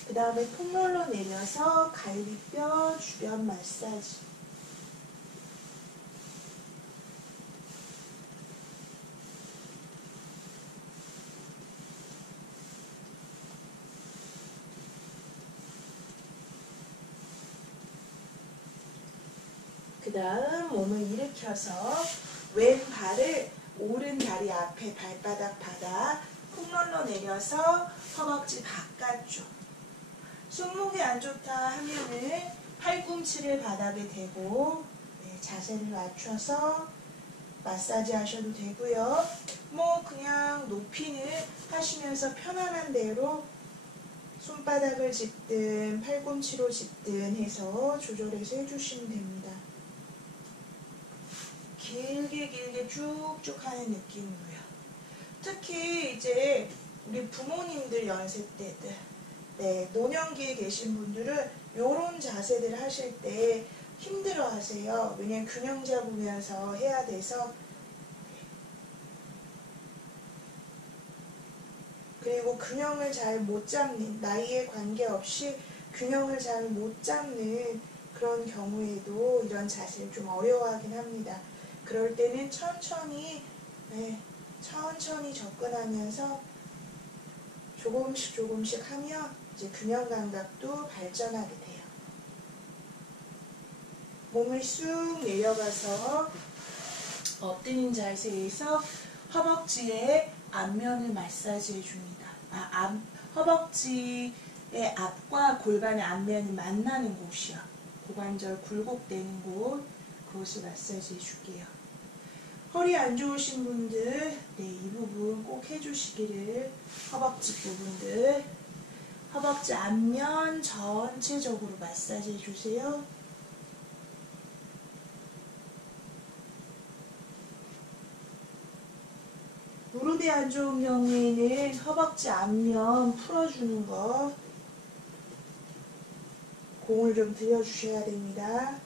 그 다음에 폼롤러 내려서 갈비뼈 주변 마사지. 그 다음 몸을 일으켜서 왼발을 오른 다리 앞에 발바닥 바닥 폼롤러 내려서 허벅지 바깥쪽. 손목이 안 좋다 하면은 팔꿈치를 바닥에 대고 자세를 맞춰서 마사지 하셔도 되고요. 그냥 높이는 하시면서 편안한 대로 손바닥을 짚든 팔꿈치로 짚든 해서 조절해서 해주시면 됩니다. 길게 길게 쭉쭉 하는 느낌으로요. 특히 이제 우리 부모님들 연세 때들, 네, 노년기에 계신 분들은 이런 자세들 하실 때 힘들어 하세요. 왜냐면 균형 잡으면서 해야 돼서. 그리고 균형을 잘 못 잡는, 나이에 관계없이 균형을 잘 못 잡는 그런 경우에도 이런 자세를 좀 어려워하긴 합니다. 그럴 때는 천천히, 네, 천천히 접근하면서 조금씩 조금씩 하면 이제 균형 감각도 발전하게 돼요. 몸을 쑥 내려가서 엎드린 자세에서 허벅지에 앞면을 마사지 해줍니다. 허벅지의 앞과 골반의 앞면이 만나는 곳이요. 고관절 굴곡되는 곳, 그곳을 마사지 해줄게요. 허리 안 좋으신 분들, 네, 이 부분 꼭 해주시기를. 허벅지 부분들, 허벅지 앞면 전체적으로 마사지 해주세요. 무릎이 안 좋은 경우에는 허벅지 앞면 풀어주는 거 공을 좀 들여주셔야 됩니다.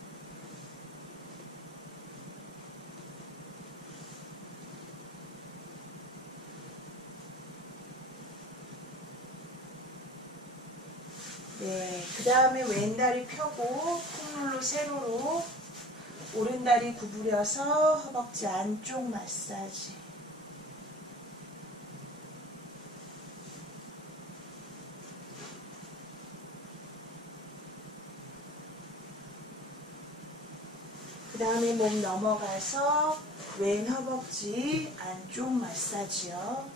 네, 그 다음에 왼다리 펴고 폼롤러 세로로 오른다리 구부려서 허벅지 안쪽 마사지. 그 다음에 몸 넘어가서 왼 허벅지 안쪽 마사지요.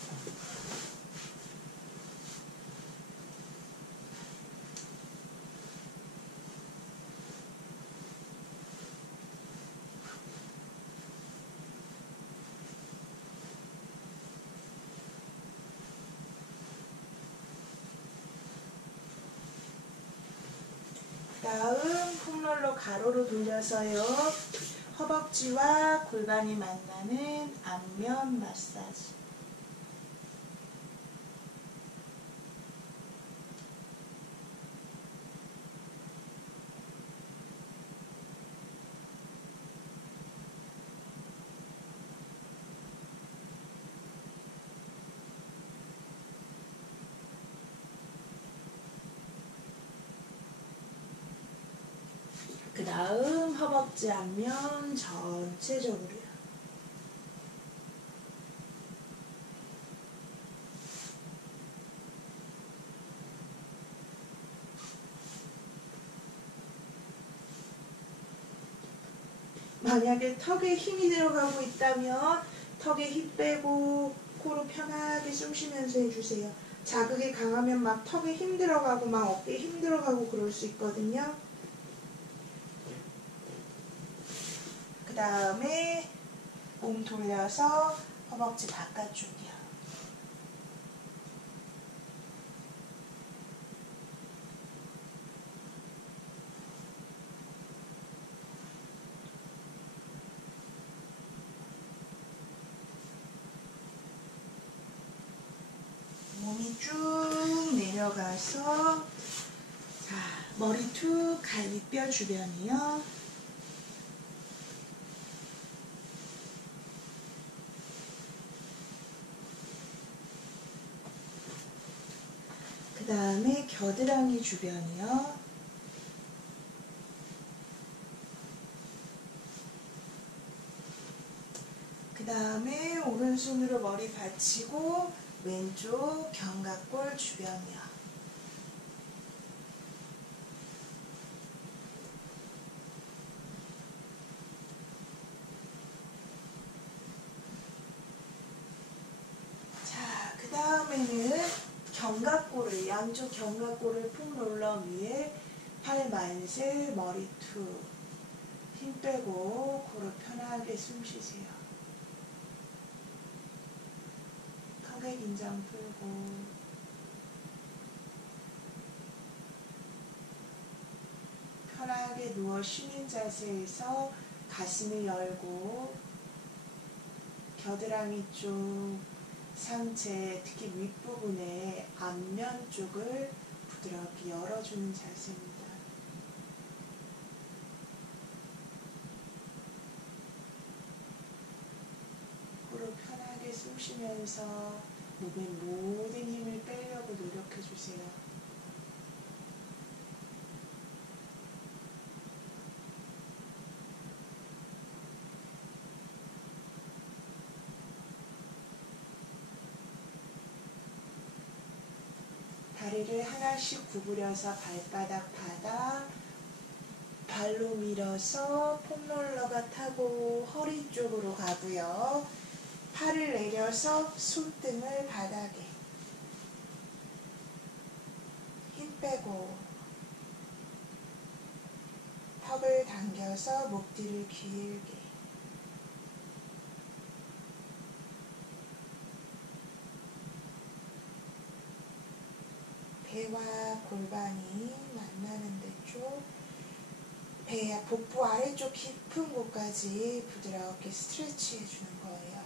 다음 폼롤러 가로로 돌려서요. 허벅지와 골반이 만나는 앞면 마사지. 그 다음 허벅지 앞면 전체적으로요. 만약에 턱에 힘이 들어가고 있다면 턱에 힘 빼고 코로 편하게 숨 쉬면서 해주세요. 자극이 강하면 막 턱에 힘 들어가고 막 어깨에 힘 들어가고 그럴 수 있거든요. 그 다음에 몸 돌려서 허벅지 바깥쪽이요. 몸이 쭉 내려가서 자, 머리 툭 갈비뼈 주변이요. 그 다음에 겨드랑이 주변이요. 그 다음에 오른손으로 머리 받치고 왼쪽 견갑골 주변이요. 자, 그 다음에는 견갑골을, 양쪽 견갑골을 폼롤러 위에 팔 만세, 머리 툭. 힘 빼고 코로 편하게 숨 쉬세요. 턱의 긴장 풀고. 편하게 누워 쉬는 자세에서 가슴을 열고 겨드랑이 쪽 상체, 특히 윗부분의 앞면 쪽을 부드럽게 열어주는 자세입니다. 코로 편하게 숨 쉬면서 몸의 모든 힘을 빼려고 노력해 주세요. 다리를 하나씩 구부려서 발바닥 바닥, 발로 밀어서 폼롤러가 타고 허리 쪽으로 가고요. 팔을 내려서 손등을 바닥에 힘 빼고 턱을 당겨서 목 뒤를 길게 배와 골반이 만나는 데쪽 배, 복부 아래쪽 깊은 곳까지 부드럽게 스트레치 해주는 거예요.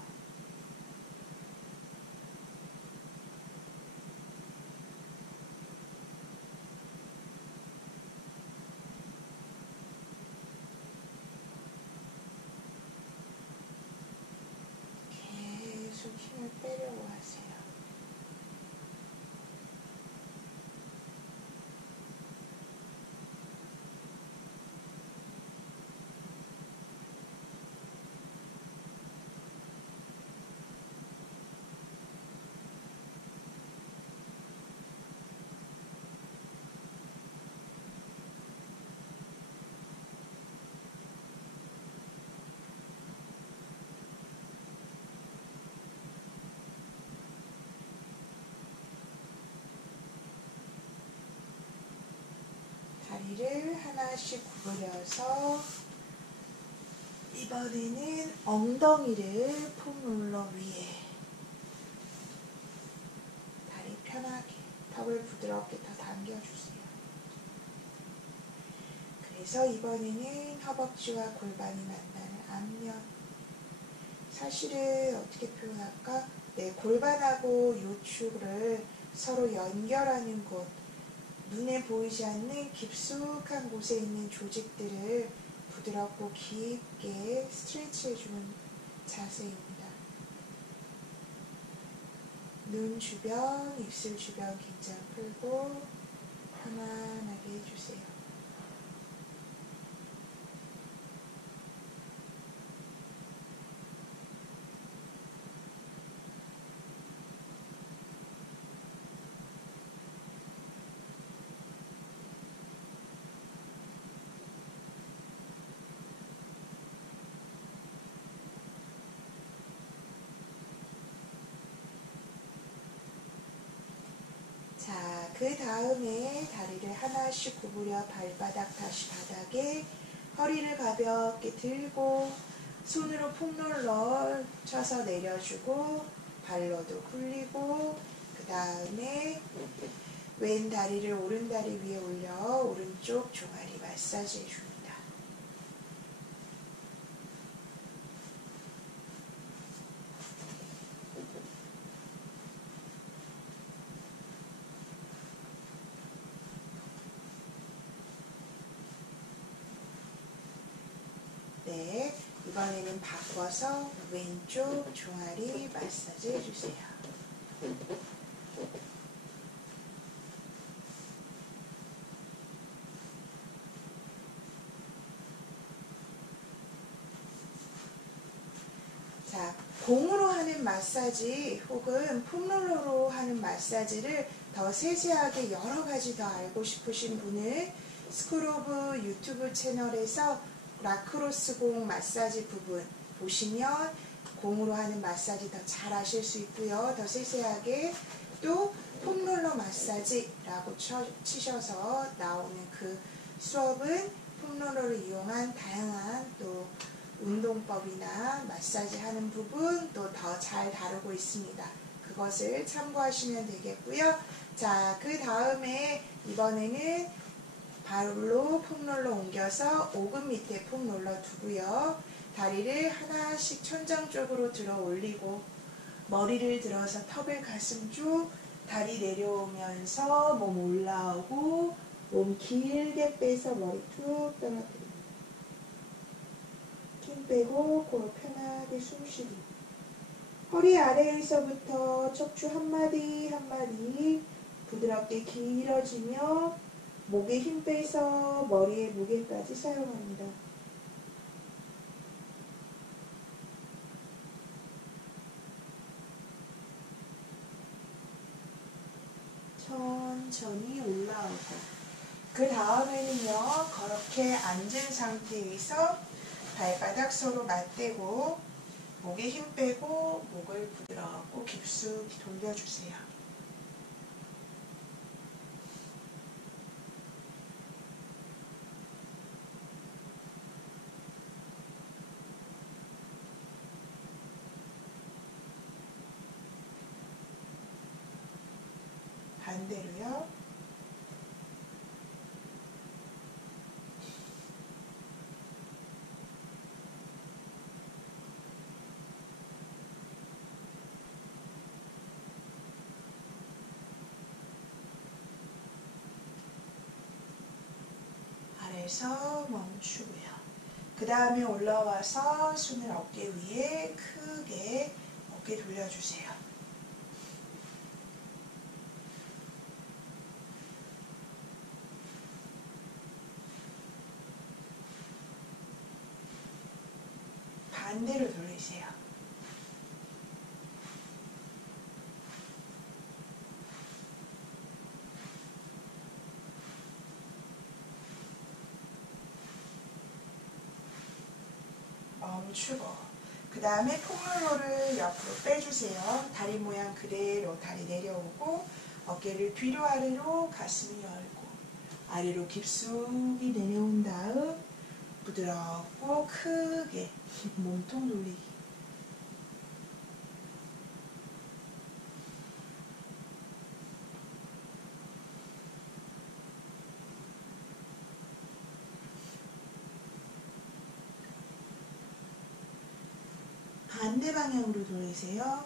계속 힘을 빼려고 하세요. 다리를 하나씩 구부려서 이번에는 엉덩이를 폼롤러 위에 다리 편하게 턱을 부드럽게 더 당겨주세요. 그래서 이번에는 허벅지와 골반이 만나는 앞면, 사실은 어떻게 표현할까? 네, 골반하고 요추를 서로 연결하는 곳, 눈에 보이지 않는 깊숙한 곳에 있는 조직들을 부드럽고 깊게 스트레치 해주는 자세입니다. 눈 주변, 입술 주변 긴장 풀고 편안하게 해주세요. 자, 그 다음에 다리를 하나씩 구부려 발바닥 다시 바닥에, 허리를 가볍게 들고 손으로 폼롤러 쳐서 내려주고 발로도 굴리고, 그 다음에 왼 다리를 오른 다리 위에 올려 오른쪽 종아리 마사지 해줍니다. 네, 이번에는 바꿔서 왼쪽 종아리 마사지 해주세요. 자, 공으로 하는 마사지 혹은 폼롤러로 하는 마사지를 더 세세하게 여러 가지 더 알고 싶으신 분은 스쿨오브 유튜브 채널에서 라크로스 공 마사지 부분 보시면 공으로 하는 마사지 더 잘 아실 수 있고요. 더 세세하게 또 폼롤러 마사지라고 치셔서 나오는 그 수업은 폼롤러를 이용한 다양한 또 운동법이나 마사지 하는 부분 또 더 잘 다루고 있습니다. 그것을 참고하시면 되겠고요. 자, 그 다음에 이번에는 발로 폼롤러 옮겨서 오금 밑에 폼롤러 두고요. 다리를 하나씩 천장 쪽으로 들어 올리고 머리를 들어서 턱을 가슴 쪽, 다리 내려오면서 몸 올라오고 몸 길게 빼서 머리 툭 떨어뜨립니다. 힘 빼고 코로 편하게 숨쉬기. 허리 아래에서부터 척추 한마디 한마디 부드럽게 길어지며 목에 힘 빼서 머리의 무게까지 사용합니다. 천천히 올라오고 그 다음에는요 그렇게 앉은 상태에서 발바닥 서로 맞대고 목에 힘 빼고 목을 부드럽고 깊숙이 돌려주세요. 반대로요. 아래에서 멈추고요. 그 다음에 올라와서 손을 어깨 위에 크게 어깨 돌려주세요. 반대로 돌리세요. 멈추고 그 다음에 폼롤러를 옆으로 빼주세요. 다리 모양 그대로 다리 내려오고 어깨를 뒤로 아래로 가슴이 열고 아래로 깊숙이 내려온 다음 부드럽고 크게 몸통 돌리기. 반대 방향으로 돌리세요.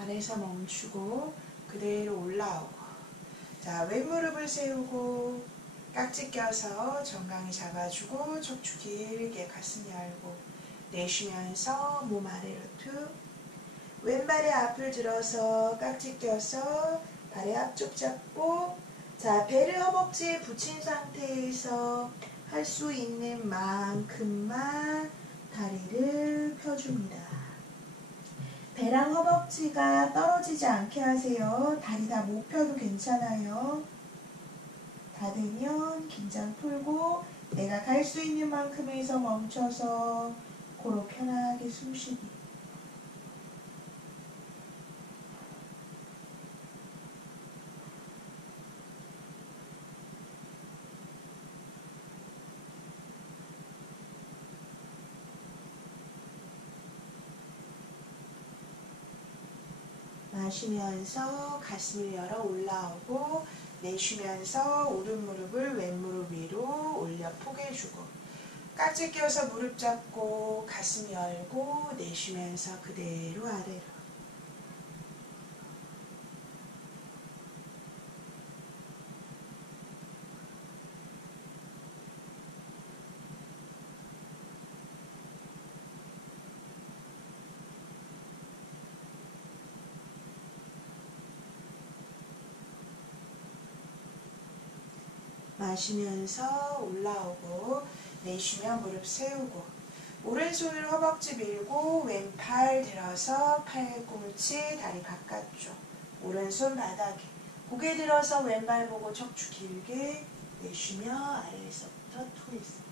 아래에서 멈추고 그대로 올라오고 자 왼무릎을 세우고 깍지 껴서 정강이 잡아주고 척추 길게 가슴 열고 내쉬면서 몸 아래로 툭 왼발의 앞을 들어서 깍지 껴서 발의 앞쪽 잡고 자 배를 허벅지에 붙인 상태에서 할 수 있는 만큼만 다리를 펴줍니다. 배랑 허벅지가 떨어지지 않게 하세요. 다리 다 못 펴도 괜찮아요. 닫으면 긴장 풀고 내가 갈 수 있는 만큼에서 멈춰서 코로 편하게 숨쉬기. 마시면서 가슴을 열어 올라오고 내쉬면서 오른무릎을 왼무릎 위로 올려 포개주고 깍지 껴서 무릎 잡고 가슴 열고 내쉬면서 그대로 아래로 마시면서 올라오고 내쉬면 무릎 세우고 오른손을 허벅지 밀고 왼팔 들어서 팔꿈치 다리 바깥쪽 오른손 바닥에 고개 들어서 왼발 보고 척추 길게 내쉬며 아래에서부터 트위스트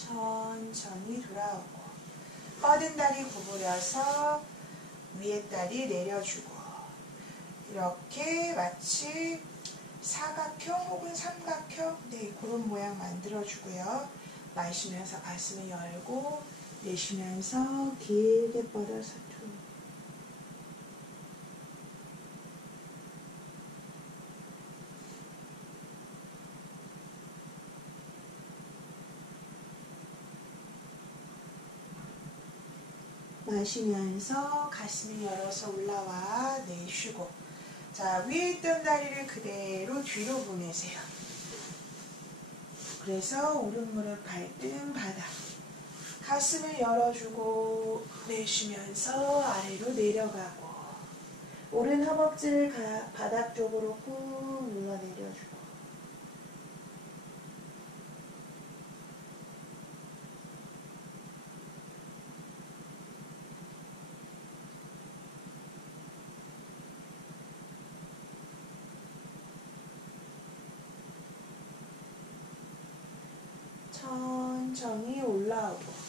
천천히 돌아오고 뻗은 다리 구부려서 위에 다리 내려주고 이렇게 마치 사각형 혹은 삼각형 그런 모양 만들어주고요. 마시면서 가슴을 열고 내쉬면서 길게 뻗어서 툭. 마시면서 가슴을 열어서 올라와 내쉬고 자 위에 있던 다리를 그대로 뒤로 보내세요. 그래서 오른 무릎 발등 바닥 가슴을 열어주고 내쉬면서 아래로 내려가고 오른 허벅지를 바닥 쪽으로 꾹 눌러 내려주고 천천히 올라오고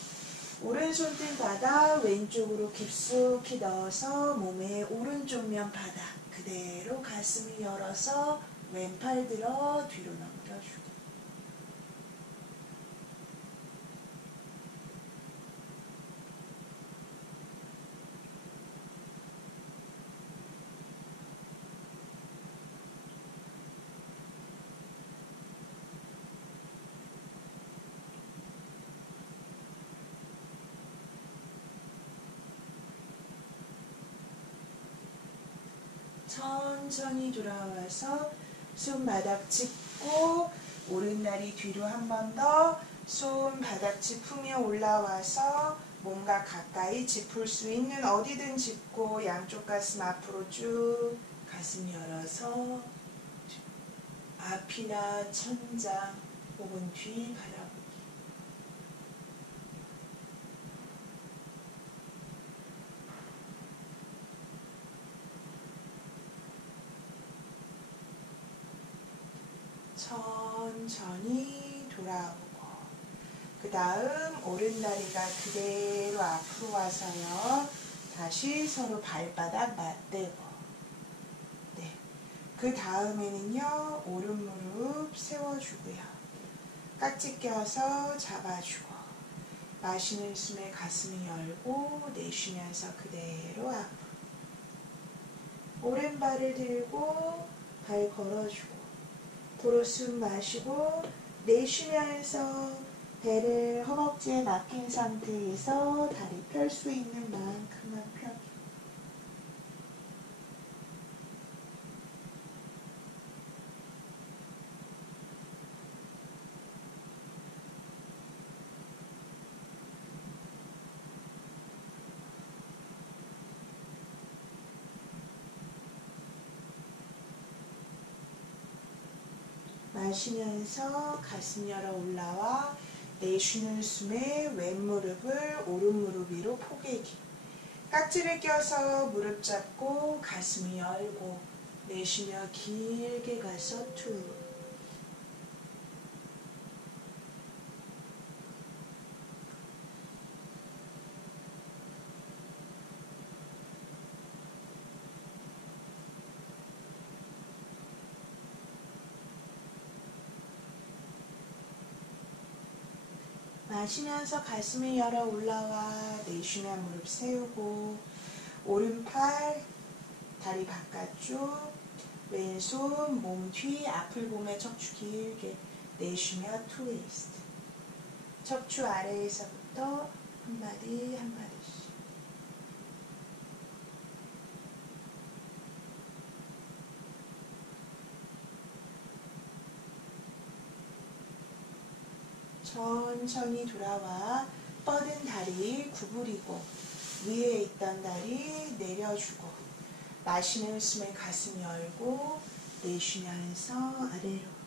오른손등 바닥 왼쪽으로 깊숙이 넣어서 몸의 오른쪽면 바닥 그대로 가슴을 열어서 왼팔 들어 뒤로 넘겨주고 천천히 돌아와서 손바닥 짚고 오른다리 뒤로 한 번 더 손바닥 짚으며 올라와서 몸과 가까이 짚을 수 있는 어디든 짚고 양쪽 가슴 앞으로 쭉 가슴 열어서 앞이나 천장 혹은 뒤 바라보기 천천히 돌아오고 그 다음 오른다리가 그대로 앞으로 와서요. 다시 서로 발바닥 맞대고 그 다음에는요. 오른 무릎 세워주고요. 깍지 껴서 잡아주고 마시는 숨에 가슴을 열고 내쉬면서 그대로 앞으로 오른발을 들고 발 걸어주고 코로 숨 마시고 내쉬면서 배를 허벅지에 맡긴 상태에서 다리 펼 수 있는 만큼만 펴기. 마시면서 가슴 열어 올라와 내쉬는 숨에 왼무릎을 오른무릎 위로 포개기. 깍지를 껴서 무릎 잡고 가슴 열고 내쉬며 길게 가서 툭. 마시면서 가슴을 열어 올라와 내쉬며 무릎 세우고 오른팔 다리 바깥쪽 왼손 몸 뒤 앞을 보며 척추 길게 내쉬며 트위스트 척추 아래에서부터 한 마디 한 마디씩 천천히 돌아와 뻗은 다리 구부리고 위에 있던 다리 내려주고 마시는 숨에 가슴 열고 내쉬면서 아래로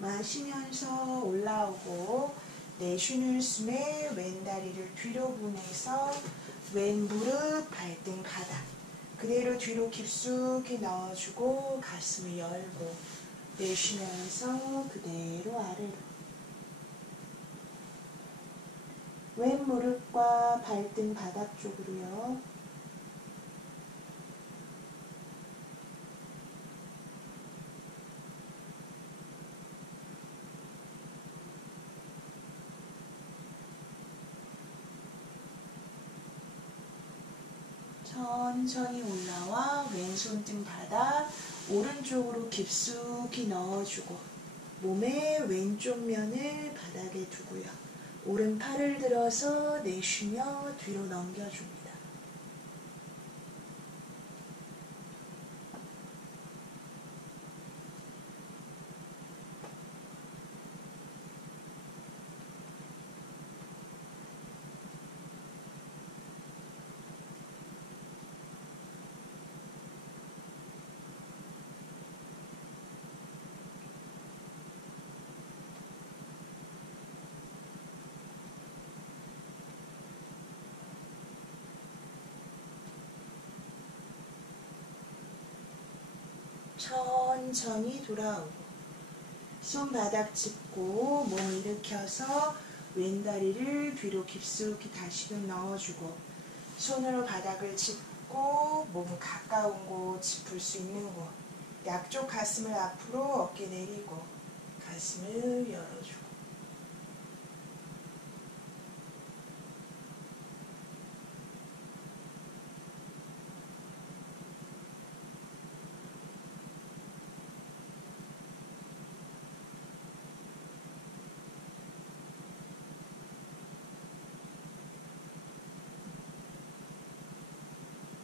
마시면서 올라오고 내쉬는 숨에 왼 다리를 뒤로 보내서 왼 무릎, 발등, 바닥. 그대로 뒤로 깊숙이 넣어주고 가슴을 열고 내쉬면서 그대로 아래로. 왼 무릎과 발등, 바닥 쪽으로요. 천천히 올라와 왼손등 바닥 오른쪽으로 깊숙이 넣어주고 몸의 왼쪽 면을 바닥에 두고요. 오른팔을 들어서 내쉬며 뒤로 넘겨줍니다. 천천히 돌아오고 손바닥 짚고 몸 일으켜서 왼다리를 뒤로 깊숙이 다시금 넣어주고 손으로 바닥을 짚고 몸 가까운 곳 짚을 수 있는 곳 양쪽 가슴을 앞으로 어깨 내리고 가슴을 열어주고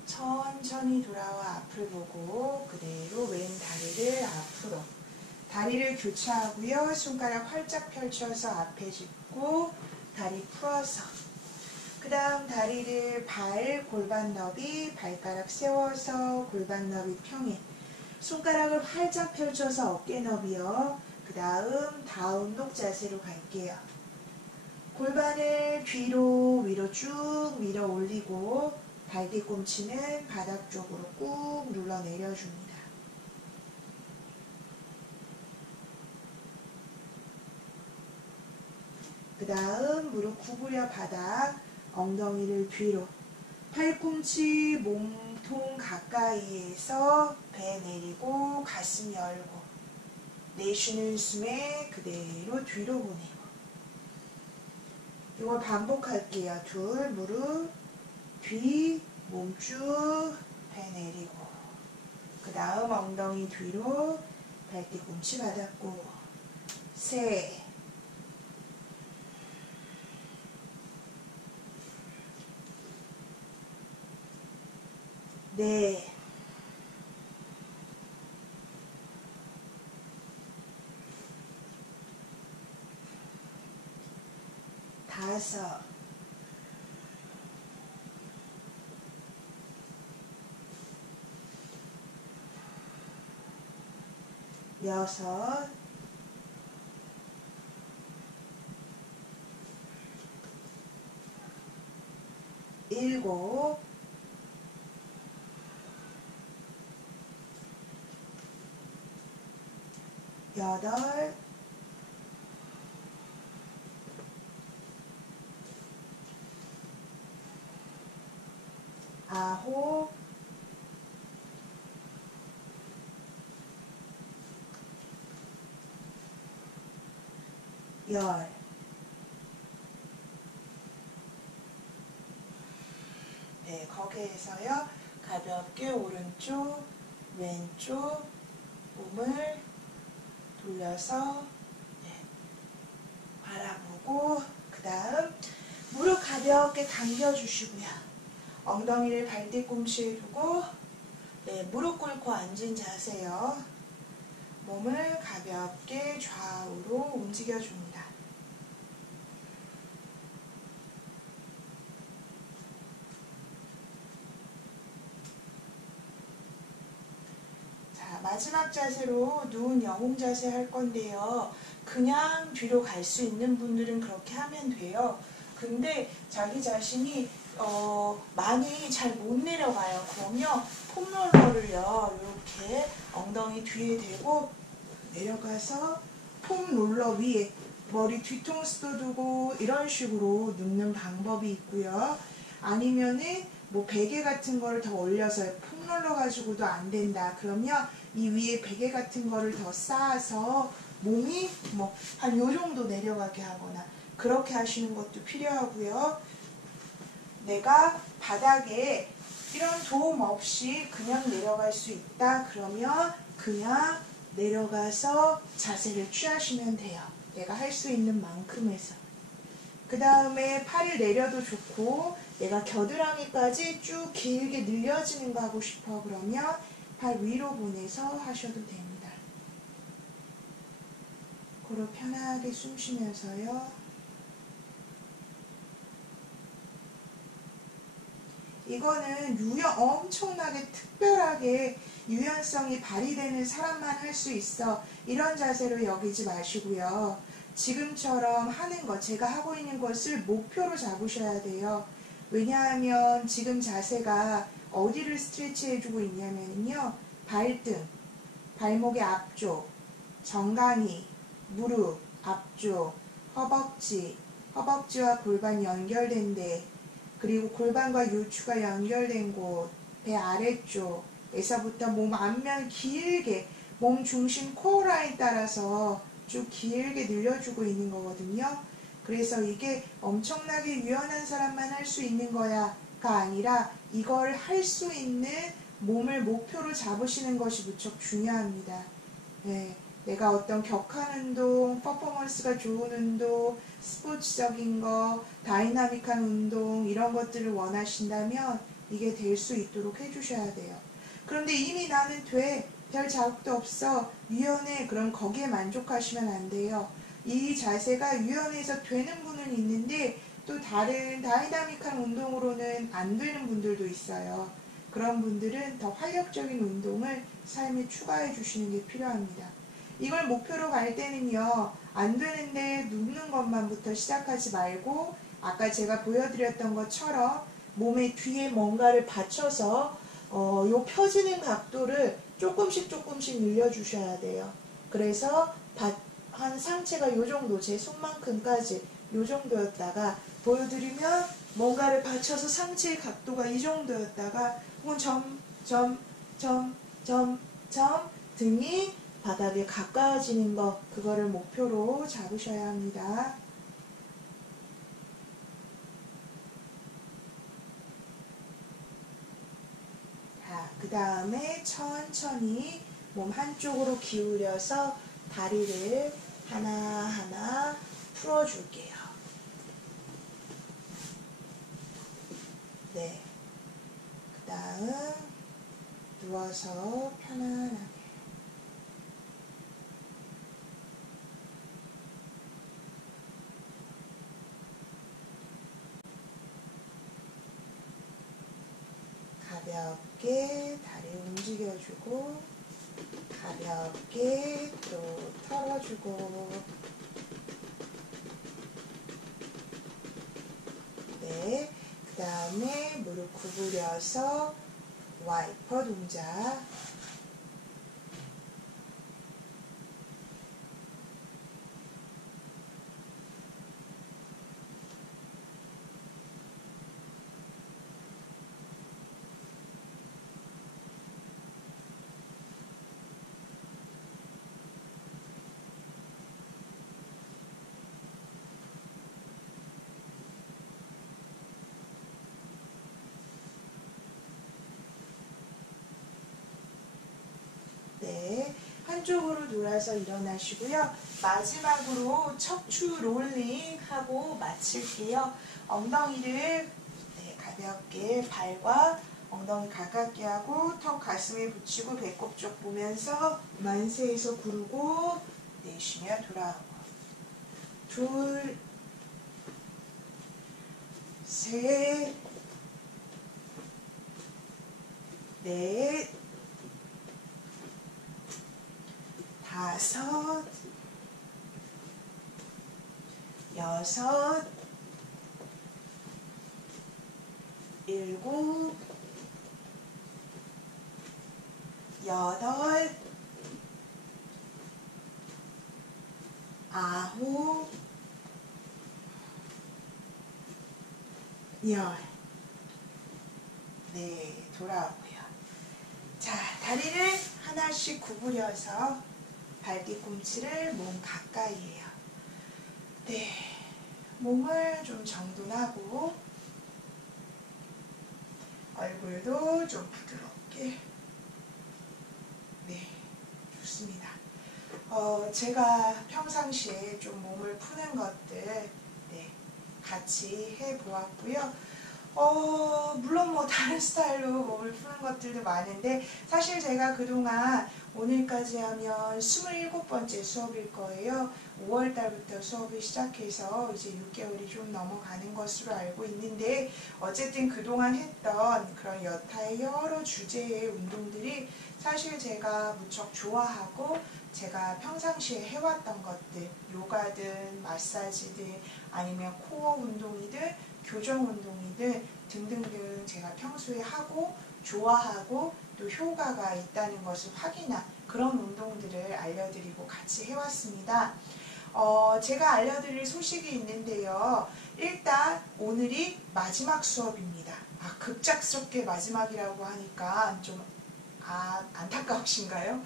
천천히 돌아와 앞을 보고 그대로 왼 다리를 앞으로 다리를 교차하고요. 손가락 활짝 펼쳐서 앞에 짚고 다리 풀어서 그 다음 다리를 골반 너비 발가락 세워서 골반 너비 평행 손가락을 활짝 펼쳐서 어깨 너비요. 그 다음 다운독 자세로 갈게요. 골반을 뒤로 위로 쭉 밀어 올리고 발 뒤꿈치는 바닥 쪽으로 꾹 눌러 내려줍니다. 그 다음 무릎 구부려 바닥, 엉덩이를 뒤로 팔꿈치 몸통 가까이에서 배 내리고 가슴 열고 내쉬는 숨에 그대로 뒤로 보내고 이걸 반복할게요. 둘, 무릎 뒤, 몸 쭉 배 내리고 그 다음 엉덩이 뒤로 발 뒤꿈치 받았고 셋 넷 다섯 여섯 일곱 여덟 아홉 열 네, 거기에서요 가볍게 오른쪽 왼쪽 몸을 돌려서 바라보고 그 다음 무릎 가볍게 당겨주시고요. 엉덩이를 발 뒤꿈치에 두고 무릎 꿇고 앉은 자세요. 몸을 가볍게 좌우로 움직여줍니다. 자, 자, 마지막 자세로 누운 영웅 자세 할 건데요. 그냥 뒤로 갈 수 있는 분들은 그렇게 하면 돼요. 근데 자기 자신이 많이 잘 못 내려가요. 그럼요, 폼롤러를요, 이렇게 엉덩이 뒤에 대고 내려가서 폼롤러 위에 머리 뒤통수도 두고 이런 식으로 눕는 방법이 있고요. 아니면은 뭐 베개 같은 거를 더 올려서 폼롤러 가지고도 안 된다. 그러면 이 위에 베개 같은 거를 더 쌓아서 몸이 뭐 한 요 정도 내려가게 하거나 그렇게 하시는 것도 필요하고요. 내가 바닥에 이런 도움 없이 그냥 내려갈 수 있다. 그러면 그냥 내려가서 자세를 취하시면 돼요. 내가 할 수 있는 만큼에서. 그 다음에 팔을 내려도 좋고 내가 겨드랑이까지 쭉 길게 늘려지는 거 하고 싶어. 그러면 발 위로 보내서 하셔도 됩니다. 코로 편하게 숨 쉬면서요. 이거는 엄청나게 특별하게 유연성이 발휘되는 사람만 할 수 있어. 이런 자세로 여기지 마시고요. 지금처럼 하는 것, 제가 하고 있는 것을 목표로 잡으셔야 돼요. 왜냐하면 지금 자세가 어디를 스트레치 해주고 있냐면요. 발등, 발목의 앞쪽, 정강이, 무릎, 앞쪽, 허벅지, 허벅지와 골반 연결된 데, 그리고 골반과 요추가 연결된 곳, 배 아래쪽에서부터 몸 앞면 길게 몸 중심 코어 라인 따라서 쭉 길게 늘려주고 있는 거거든요. 그래서 이게 엄청나게 유연한 사람만 할 수 있는 거야가 아니라 이걸 할 수 있는 몸을 목표로 잡으시는 것이 무척 중요합니다. 네, 내가 어떤 격한 운동, 퍼포먼스가 좋은 운동, 스포츠적인 거, 다이나믹한 운동 이런 것들을 원하신다면 이게 될 수 있도록 해주셔야 돼요. 그런데 이미 나는 돼, 별 자극도 없어, 유연해, 그럼 거기에 만족하시면 안 돼요. 이 자세가 유연해서 되는 분은 있는데 또 다른 다이나믹한 운동으로는 안 되는 분들도 있어요. 그런 분들은 더 활력적인 운동을 삶에 추가해 주시는 게 필요합니다. 이걸 목표로 갈 때는요, 안 되는데 눕는 것만부터 시작하지 말고 아까 제가 보여드렸던 것처럼 몸의 뒤에 뭔가를 받쳐서 요 펴지는 각도를 조금씩 늘려주셔야 돼요. 그래서 한 상체가 요 정도, 제 손만큼까지 요 정도였다가 보여드리면 뭔가를 받쳐서 상체의 각도가 이 정도였다가 혹은 등이 바닥에 가까워지는 거, 그거를 목표로 잡으셔야 합니다. 자, 그 다음에 천천히 몸 한쪽으로 기울여서 다리를 하나하나 풀어줄게요. 네. 그 다음 누워서 편안하게 가볍게 다리 움직여주고 가볍게 또 털어주고 네, 그 다음에 무릎 구부려서 와이퍼 동작 네, 한쪽으로 돌아서 일어나시고요. 마지막으로 척추 롤링 하고 마칠게요. 엉덩이를 가볍게 발과 엉덩이 가깝게 하고 턱 가슴에 붙이고 배꼽 쪽 보면서 만세에서 구르고 내쉬며 돌아오고 둘, 셋, 넷, 5, 6, 7, 8, 9, 10. 네, 돌아오고요. 자, 다리를 하나씩 구부려서 발 뒤꿈치를 몸 가까이 해요. 네, 몸을 좀 정돈하고 얼굴도 좀 부드럽게. 네, 좋습니다. 제가 평상시에 좀 몸을 푸는 것들 같이 해보았고요. 물론 뭐 다른 스타일로 몸을 푸는 것들도 많은데 사실 제가 그동안 오늘까지 하면 27번째 수업일 거예요. 5월달부터 수업을 시작해서 이제 6개월이 좀 넘어가는 것으로 알고 있는데 어쨌든 그동안 했던 그런 여타의 여러 주제의 운동들이 사실 제가 무척 좋아하고 제가 평상시에 해왔던 것들, 요가든 마사지든 아니면 코어 운동이든 교정 운동이든 등등등 제가 평소에 하고 좋아하고 또 효과가 있다는 것을 확인한 그런 운동들을 알려드리고 같이 해왔습니다. 제가 알려드릴 소식이 있는데요. 일단 오늘이 마지막 수업입니다. 급작스럽게 마지막이라고 하니까 좀 안타까우신가요?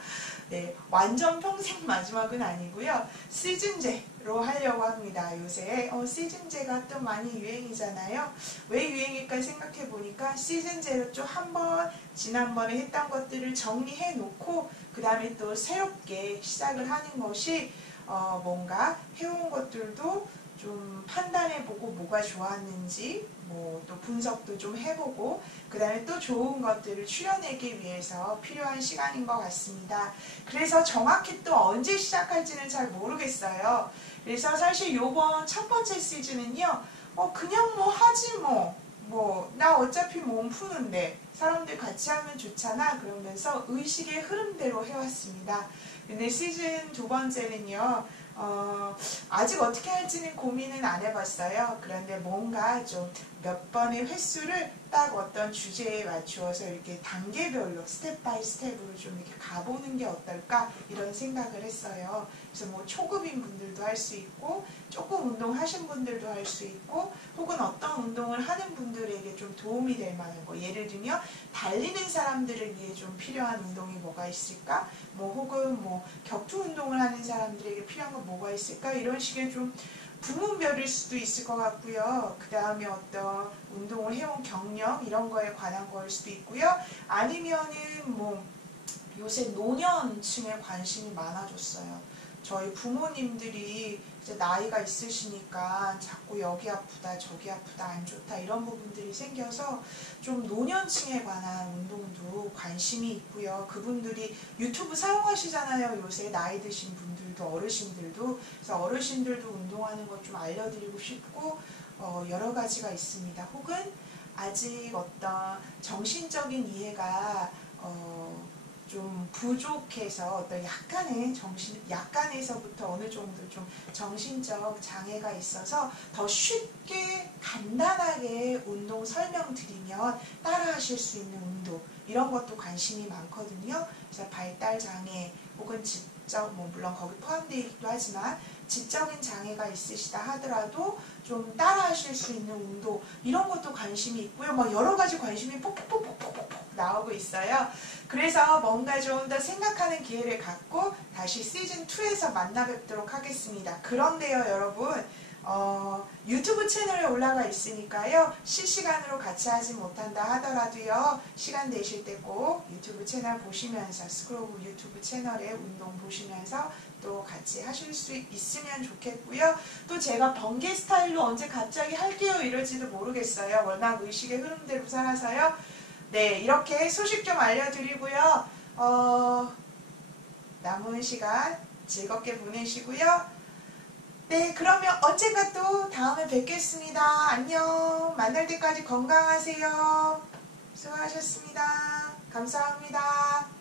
네, 완전 평생 마지막은 아니고요. 시즌제로 하려고 합니다. 요새 시즌제가 또 많이 유행이잖아요. 왜 유행일까 생각해 보니까 시즌제로 좀 한번 지난번에 했던 것들을 정리해 놓고 그 다음에 또 새롭게 시작을 하는 것이 뭔가 해온 것들도 좀 판단해보고 뭐가 좋았는지 또 분석도 좀 해보고 그 다음에 또 좋은 것들을 추려내기 위해서 필요한 시간인 것 같습니다. 그래서 정확히 또 언제 시작할지는 잘 모르겠어요. 그래서 사실 요번 첫 번째 시즌은요 그냥 뭐 하지 나 어차피 몸 푸는데 사람들 같이 하면 좋잖아 그러면서 의식의 흐름대로 해왔습니다. 근데 시즌 두 번째는요 아직 어떻게 할지는 고민은 안 해봤어요. 그런데 뭔가 좀 몇 번의 횟수를 딱 어떤 주제에 맞추어서 이렇게 단계별로 스텝 바이 스텝으로 좀 이렇게 가보는 게 어떨까 이런 생각을 했어요. 그래서 뭐 초급인 분들도 할 수 있고 조금 운동하신 분들도 할 수 있고 혹은 어떤 운동을 하는 분들에게 좀 도움이 될 만한 거 예를 들면 달리는 사람들을 위해 좀 필요한 운동이 뭐가 있을까 혹은 격투 운동을 하는 사람들에게 필요한 건 뭐가 있을까 이런 식의 좀 부문별일 수도 있을 것 같고요. 그 다음에 어떤 운동을 해온 경력 이런 거에 관한 거일 수도 있고요. 아니면은 요새 노년층에 관심이 많아졌어요. 저희 부모님들이 이제 나이가 있으시니까 자꾸 여기 아프다 저기 아프다 안 좋다 이런 부분들이 생겨서 좀 노년층에 관한 운동도 관심이 있고요. 그분들이 유튜브 사용하시잖아요. 요새 나이 드신 분들도 어르신들도. 그래서 어르신들도 운동하는 것 좀 알려드리고 싶고 여러 가지가 있습니다. 혹은 아직 어떤 정신적인 이해가 좀 부족해서 어떤 약간에서부터 어느 정도 좀 정신적 장애가 있어서 더 쉽게 간단하게 운동 설명드리면 따라 하실 수 있는 운동 이런 것도 관심이 많거든요. 그래서 발달 장애 혹은 지적 물론 거기 포함되어 있기도 하지만 지적인 장애가 있으시다 하더라도 좀 따라 하실 수 있는 운동 이런 것도 관심이 있고요. 여러 가지 관심이 폭폭폭폭폭 나오고 있어요. 그래서 뭔가 좀 더 생각하는 기회를 갖고 다시 시즌2에서 만나 뵙도록 하겠습니다. 그런데요 여러분 유튜브 채널에 올라가 있으니까요 실시간으로 같이 하지 못한다 하더라도요 시간 되실 때 꼭 유튜브 채널 보시면서 스크로브 유튜브 채널에 운동 보시면서 또 같이 하실 수 있으면 좋겠고요. 또 제가 번개 스타일로 언제 갑자기 할게요 이럴지도 모르겠어요. 워낙 의식의 흐름대로 살아서요. 네, 이렇게 소식 좀 알려드리고요. 남은 시간 즐겁게 보내시고요. 네, 그러면 언젠가 또 다음에 뵙겠습니다. 안녕. 만날 때까지 건강하세요. 수고하셨습니다. 감사합니다.